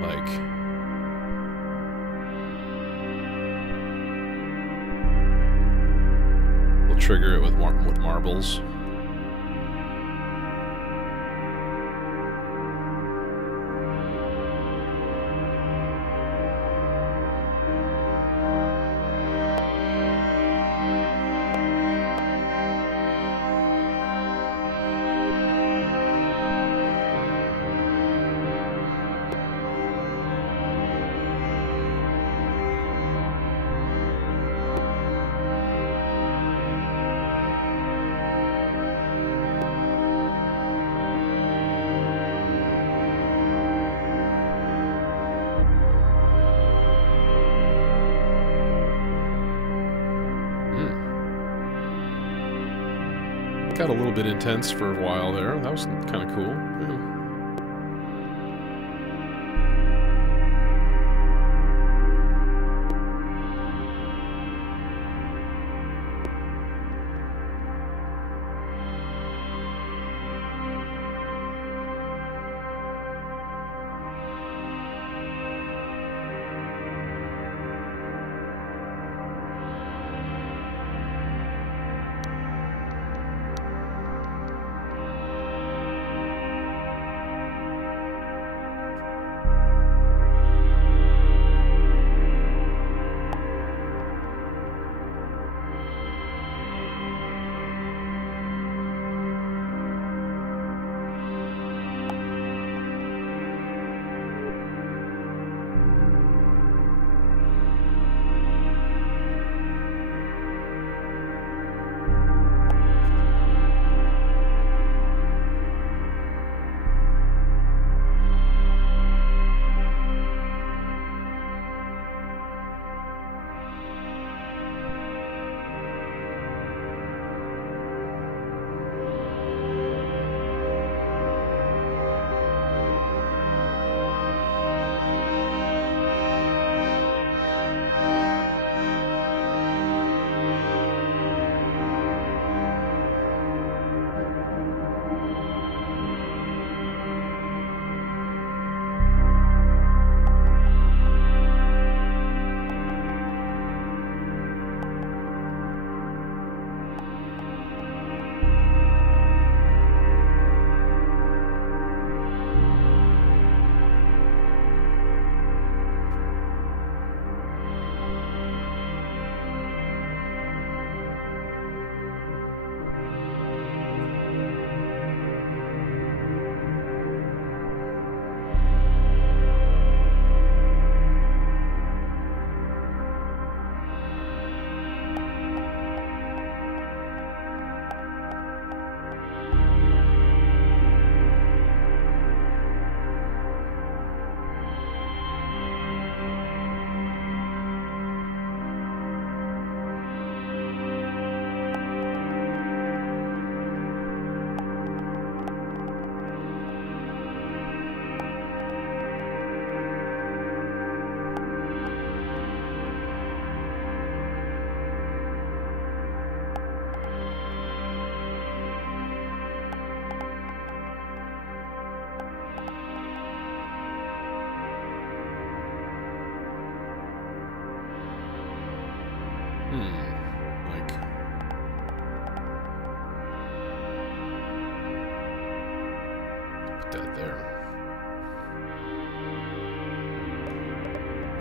Like, we'll trigger it with marbles. Got a little bit intense for a while there. That was kind of cool. Yeah. Like, put that there.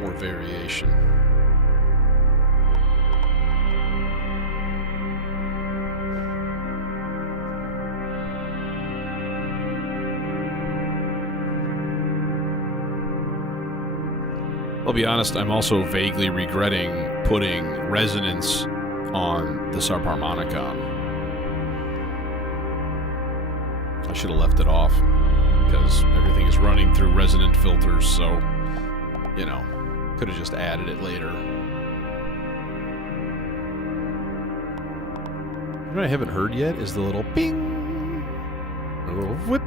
More variation. I'll be honest, I'm also vaguely regretting putting resonance on the subharmonicon. I should have left it off, because everything is running through resonant filters, so, you know, could have just added it later. What I haven't heard yet is the little bing, a little whip.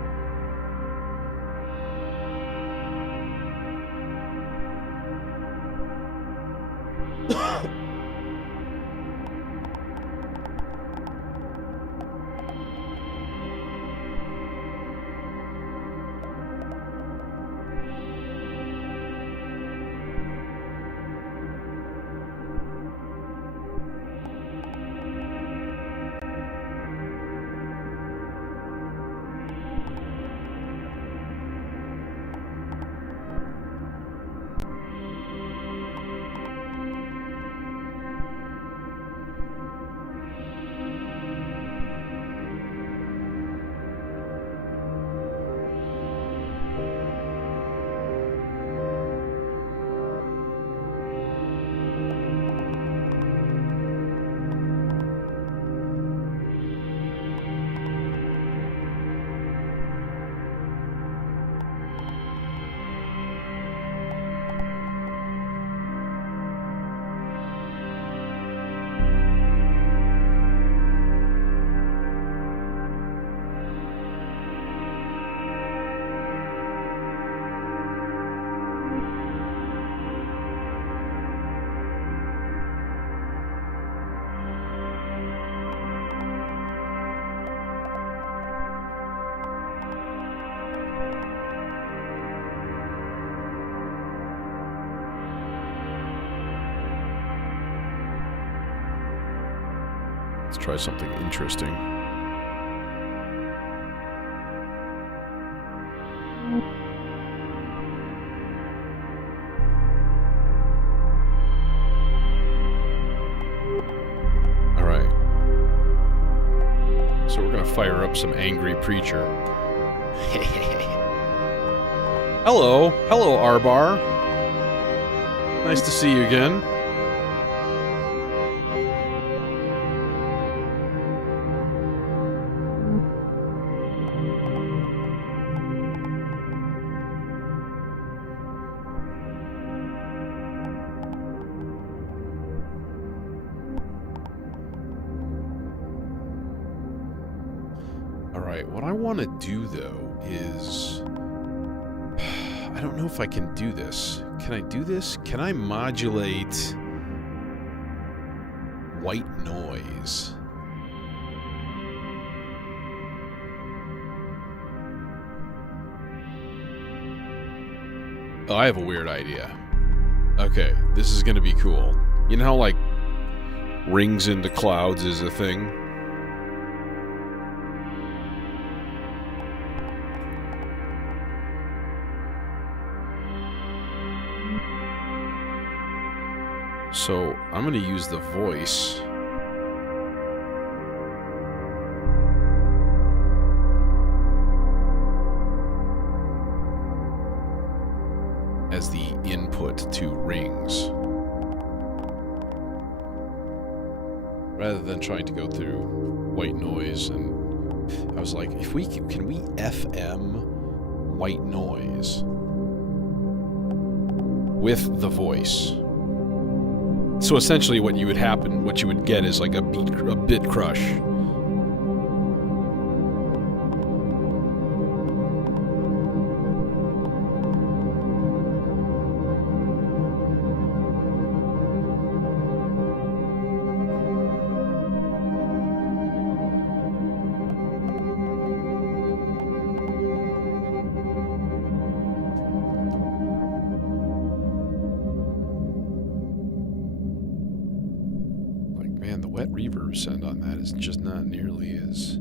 Let's try something interesting. All right. So we're going to fire up some Angry Preacher. Hello. Hello, Arbar. Nice to see you again. What I want to do, though, is... I don't know if I can do this. Can I do this? Can I modulate white noise? Oh, I have a weird idea. Okay, this is going to be cool. You know how, like, rings into clouds is a thing? So I'm going to use the voice as the input to rings, rather than trying to go through white noise. And I was like, if we can we FM white noise with the voice? So essentially what you would get is like a bit crush. man, the wet reverb send on that is just not nearly as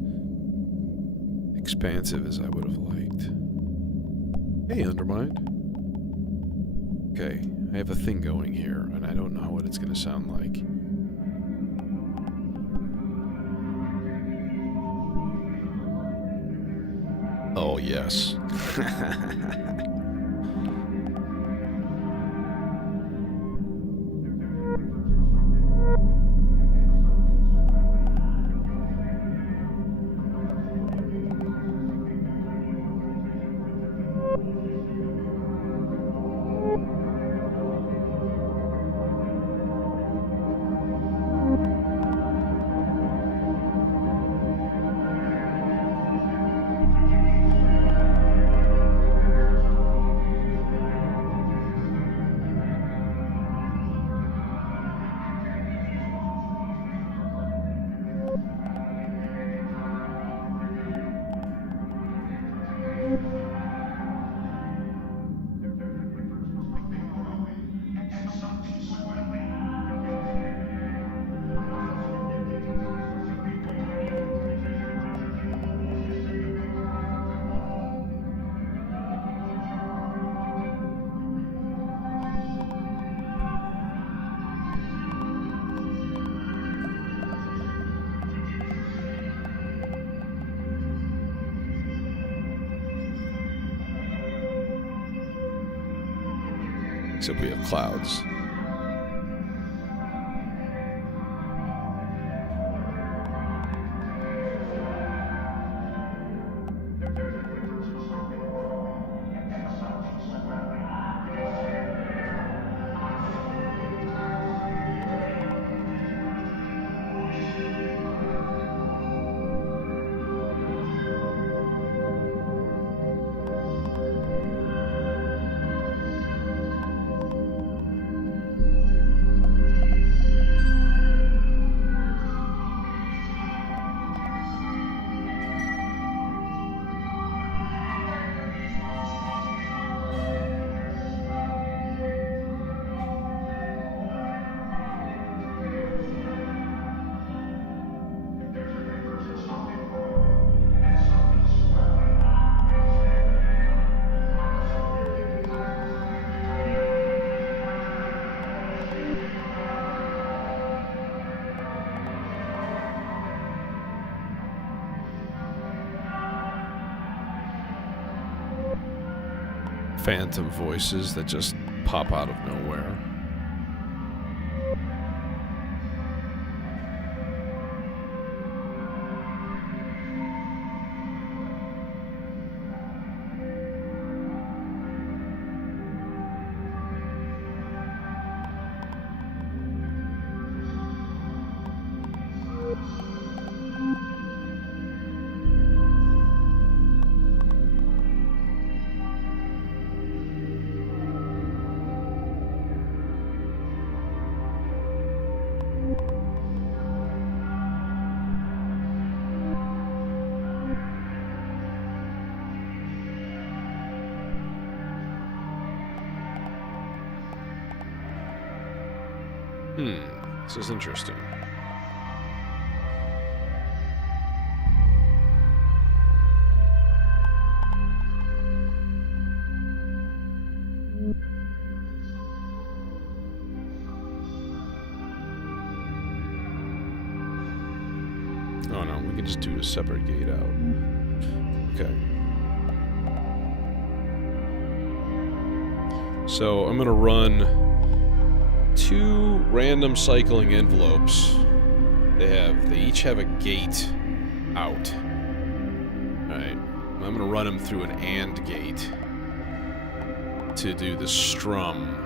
expansive as I would have liked. Hey, Undermined. Okay, I have a thing going here, and I don't know what it's going to sound like. Oh, yes. Except we have clouds. Phantom voices that just pop out of nowhere. This is interesting. Oh no, we can just do a separate gate out. Okay. So I'm gonna run 2 random cycling envelopes. They each have a gate out. Alright. I'm gonna run them through an AND gate to do the strum.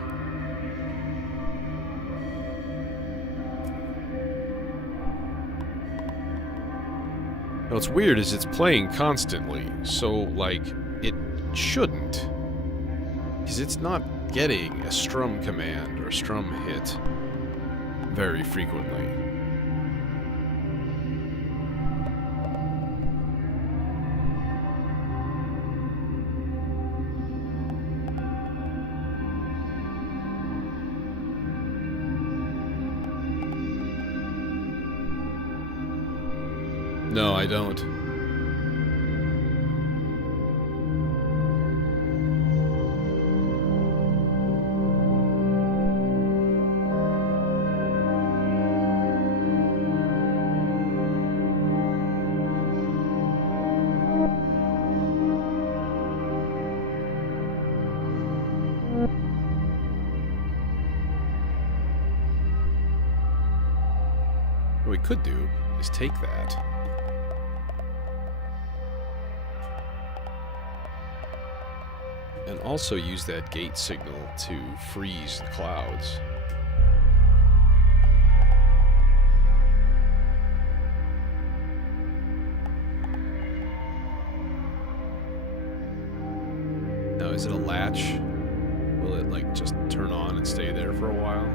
Now what's weird is it's playing constantly, so like it shouldn't. Because it's not getting a strum command or strum hit very frequently. No, I don't. What we could do is take that. And also use that gate signal to freeze the clouds. Now, is it a latch? Will it like just turn on and stay there for a while?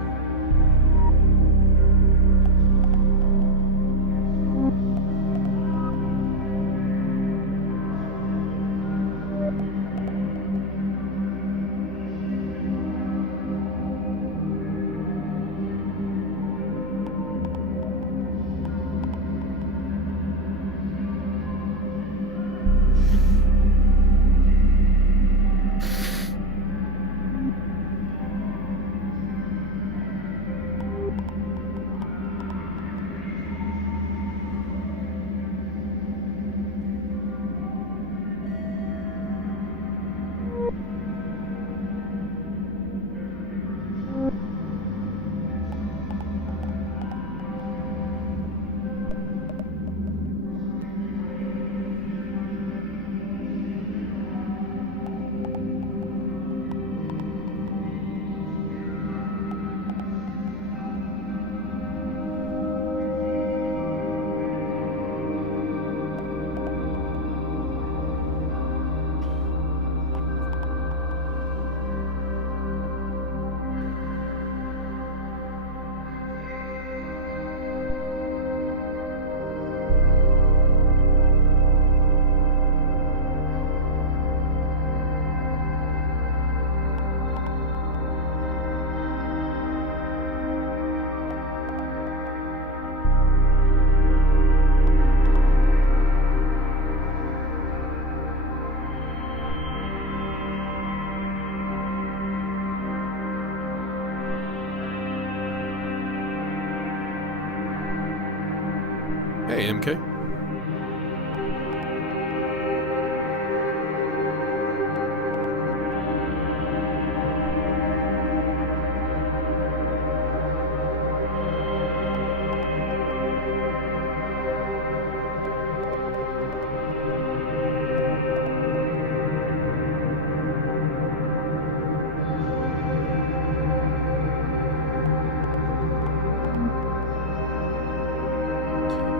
Hey, MK.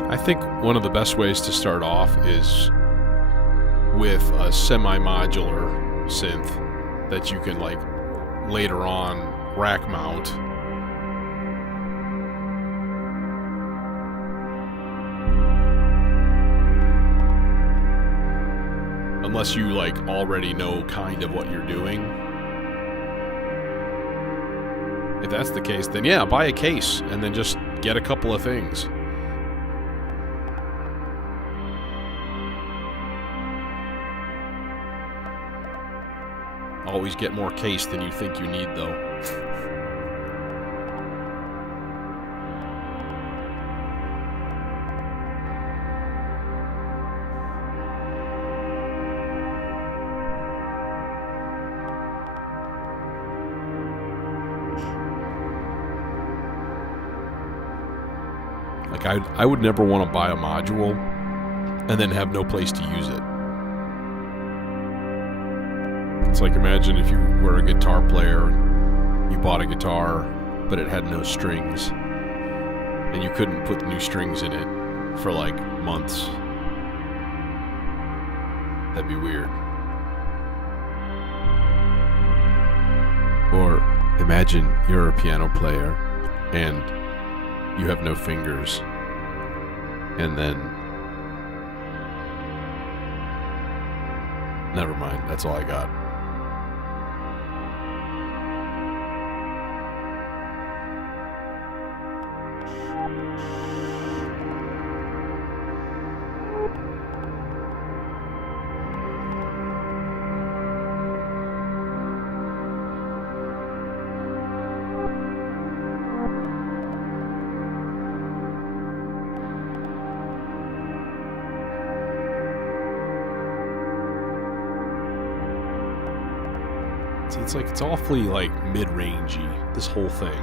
I think one of the best ways to start off is with a semi-modular synth that you can like later on rack mount. Unless you like already know kind of what you're doing. If that's the case, then yeah, buy a case and then just get a couple of things. Always get more case than you think you need, though. Like, I would never want to buy a module and then have no place to use it. It's like, imagine if you were a guitar player and you bought a guitar, but it had no strings, and you couldn't put the new strings in it for like months. That'd be weird. Or imagine you're a piano player and you have no fingers, and then... Never mind, that's all I got. it's awfully like mid-rangey, this whole thing.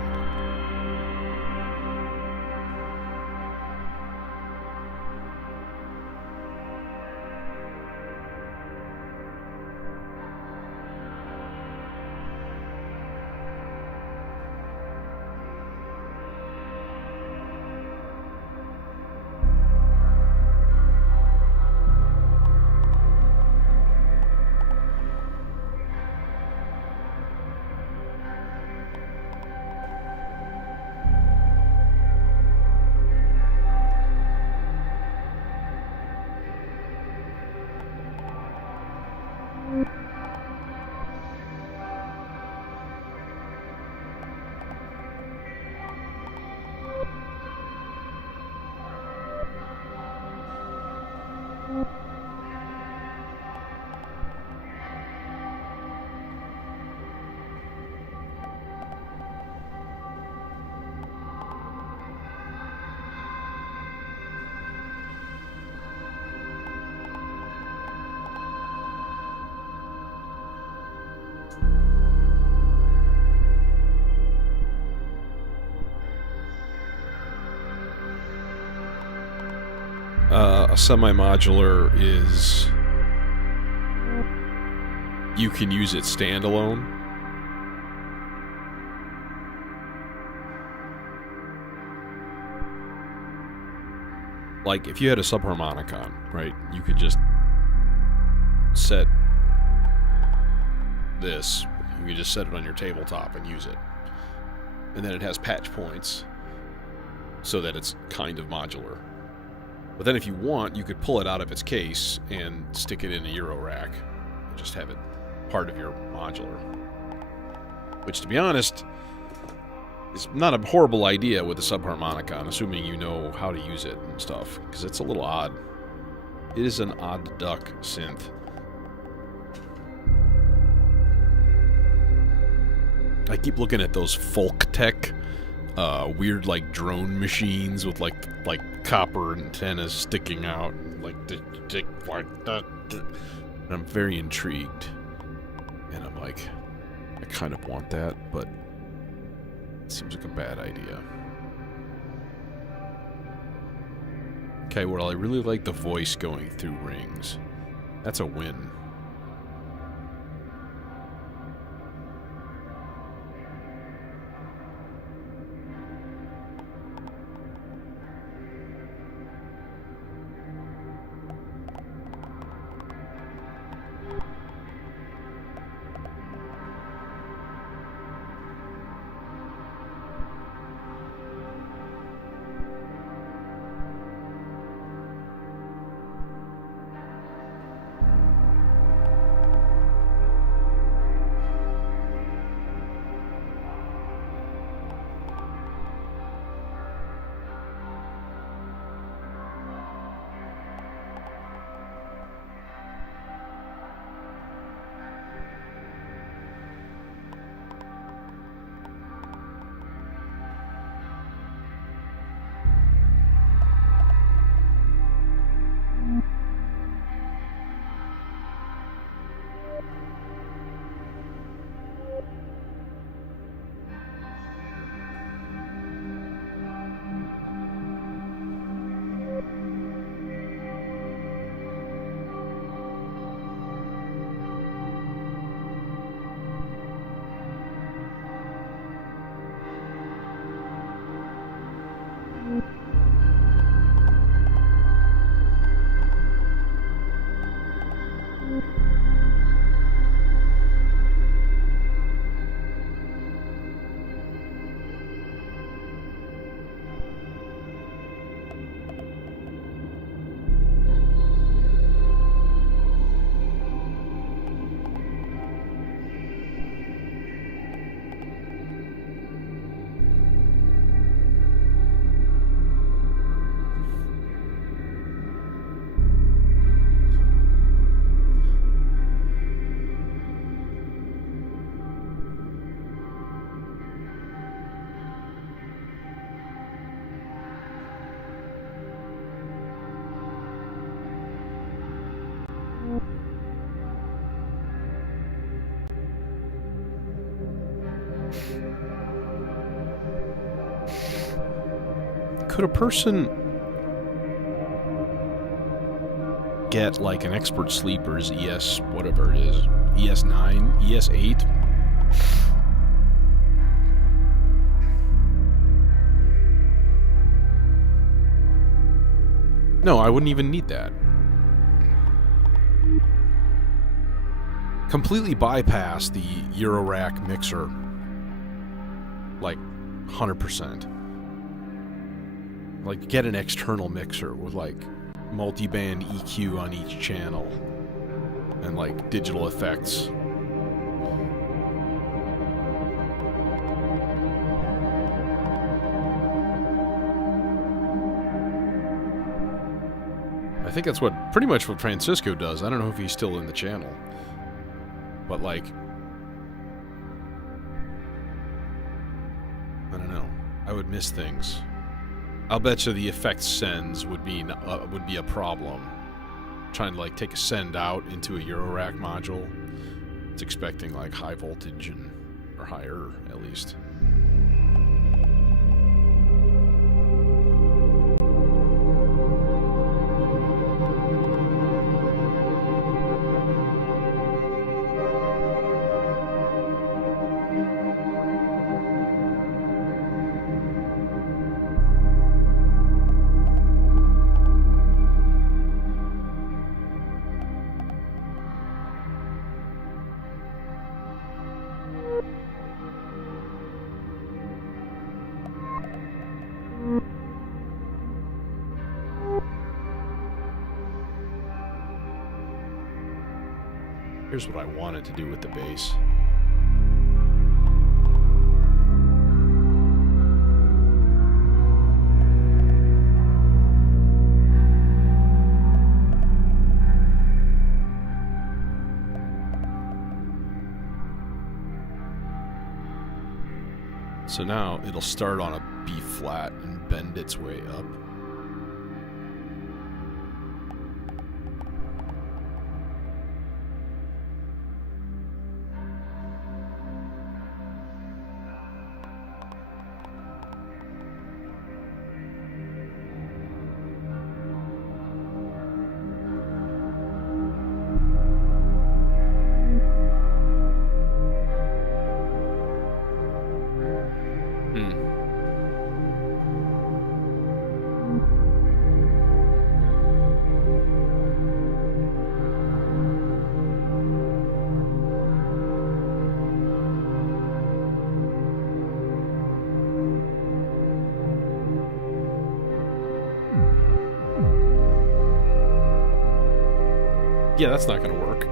A semi-modular is... you can use it standalone. Like, if you had a subharmonicon, right, you could just set this. You could just set it on your tabletop and use it. And then it has patch points so that it's kind of modular. But then if you want, you could pull it out of its case and stick it in a Eurorack and just have it part of your modular. Which, to be honest, is not a horrible idea with a subharmonicon, assuming you know how to use it and stuff, because it's a little odd. It is an odd duck synth. I keep looking at those folk tech, weird like drone machines with like copper antennas sticking out, like that. And I'm very intrigued, and I'm like, I kind of want that, but it seems like a bad idea. Okay, well, I really like the voice going through rings. That's a win. Could a person get like an expert sleeper's ES, whatever it is, ES9, ES8? No, I wouldn't even need that. Completely bypass the Eurorack mixer. Like, 100%. Like, get an external mixer with, like, multi-band EQ on each channel. And, like, digital effects. I think that's pretty much what Francisco does. I don't know if he's still in the channel. But, like, I don't know. I would miss things. I'll bet you the effect sends would be a problem. Trying to, like, take a send out into a Eurorack module. It's expecting, like, high voltage or higher, at least. Here's what I wanted to do with the bass. So now it'll start on a B flat and bend its way up. Yeah, that's not going to work.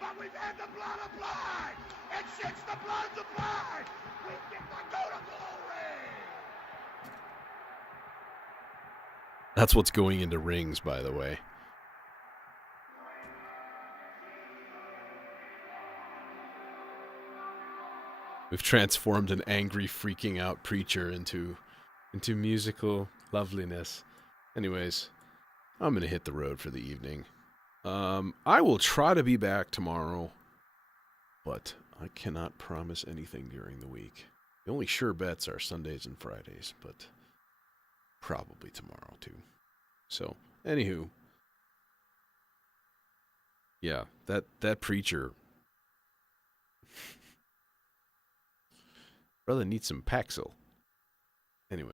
But we've had the blood applied! And since the blood's applied, we get to go to glory! That's what's going into rings, by the way. We've transformed an angry, freaking out preacher into musical loveliness. Anyways, I'm gonna hit the road for the evening. I will try to be back tomorrow, but I cannot promise anything during the week. The only sure bets are Sundays and Fridays, but probably tomorrow too. So, anywho, yeah, that preacher brother needs some Paxil.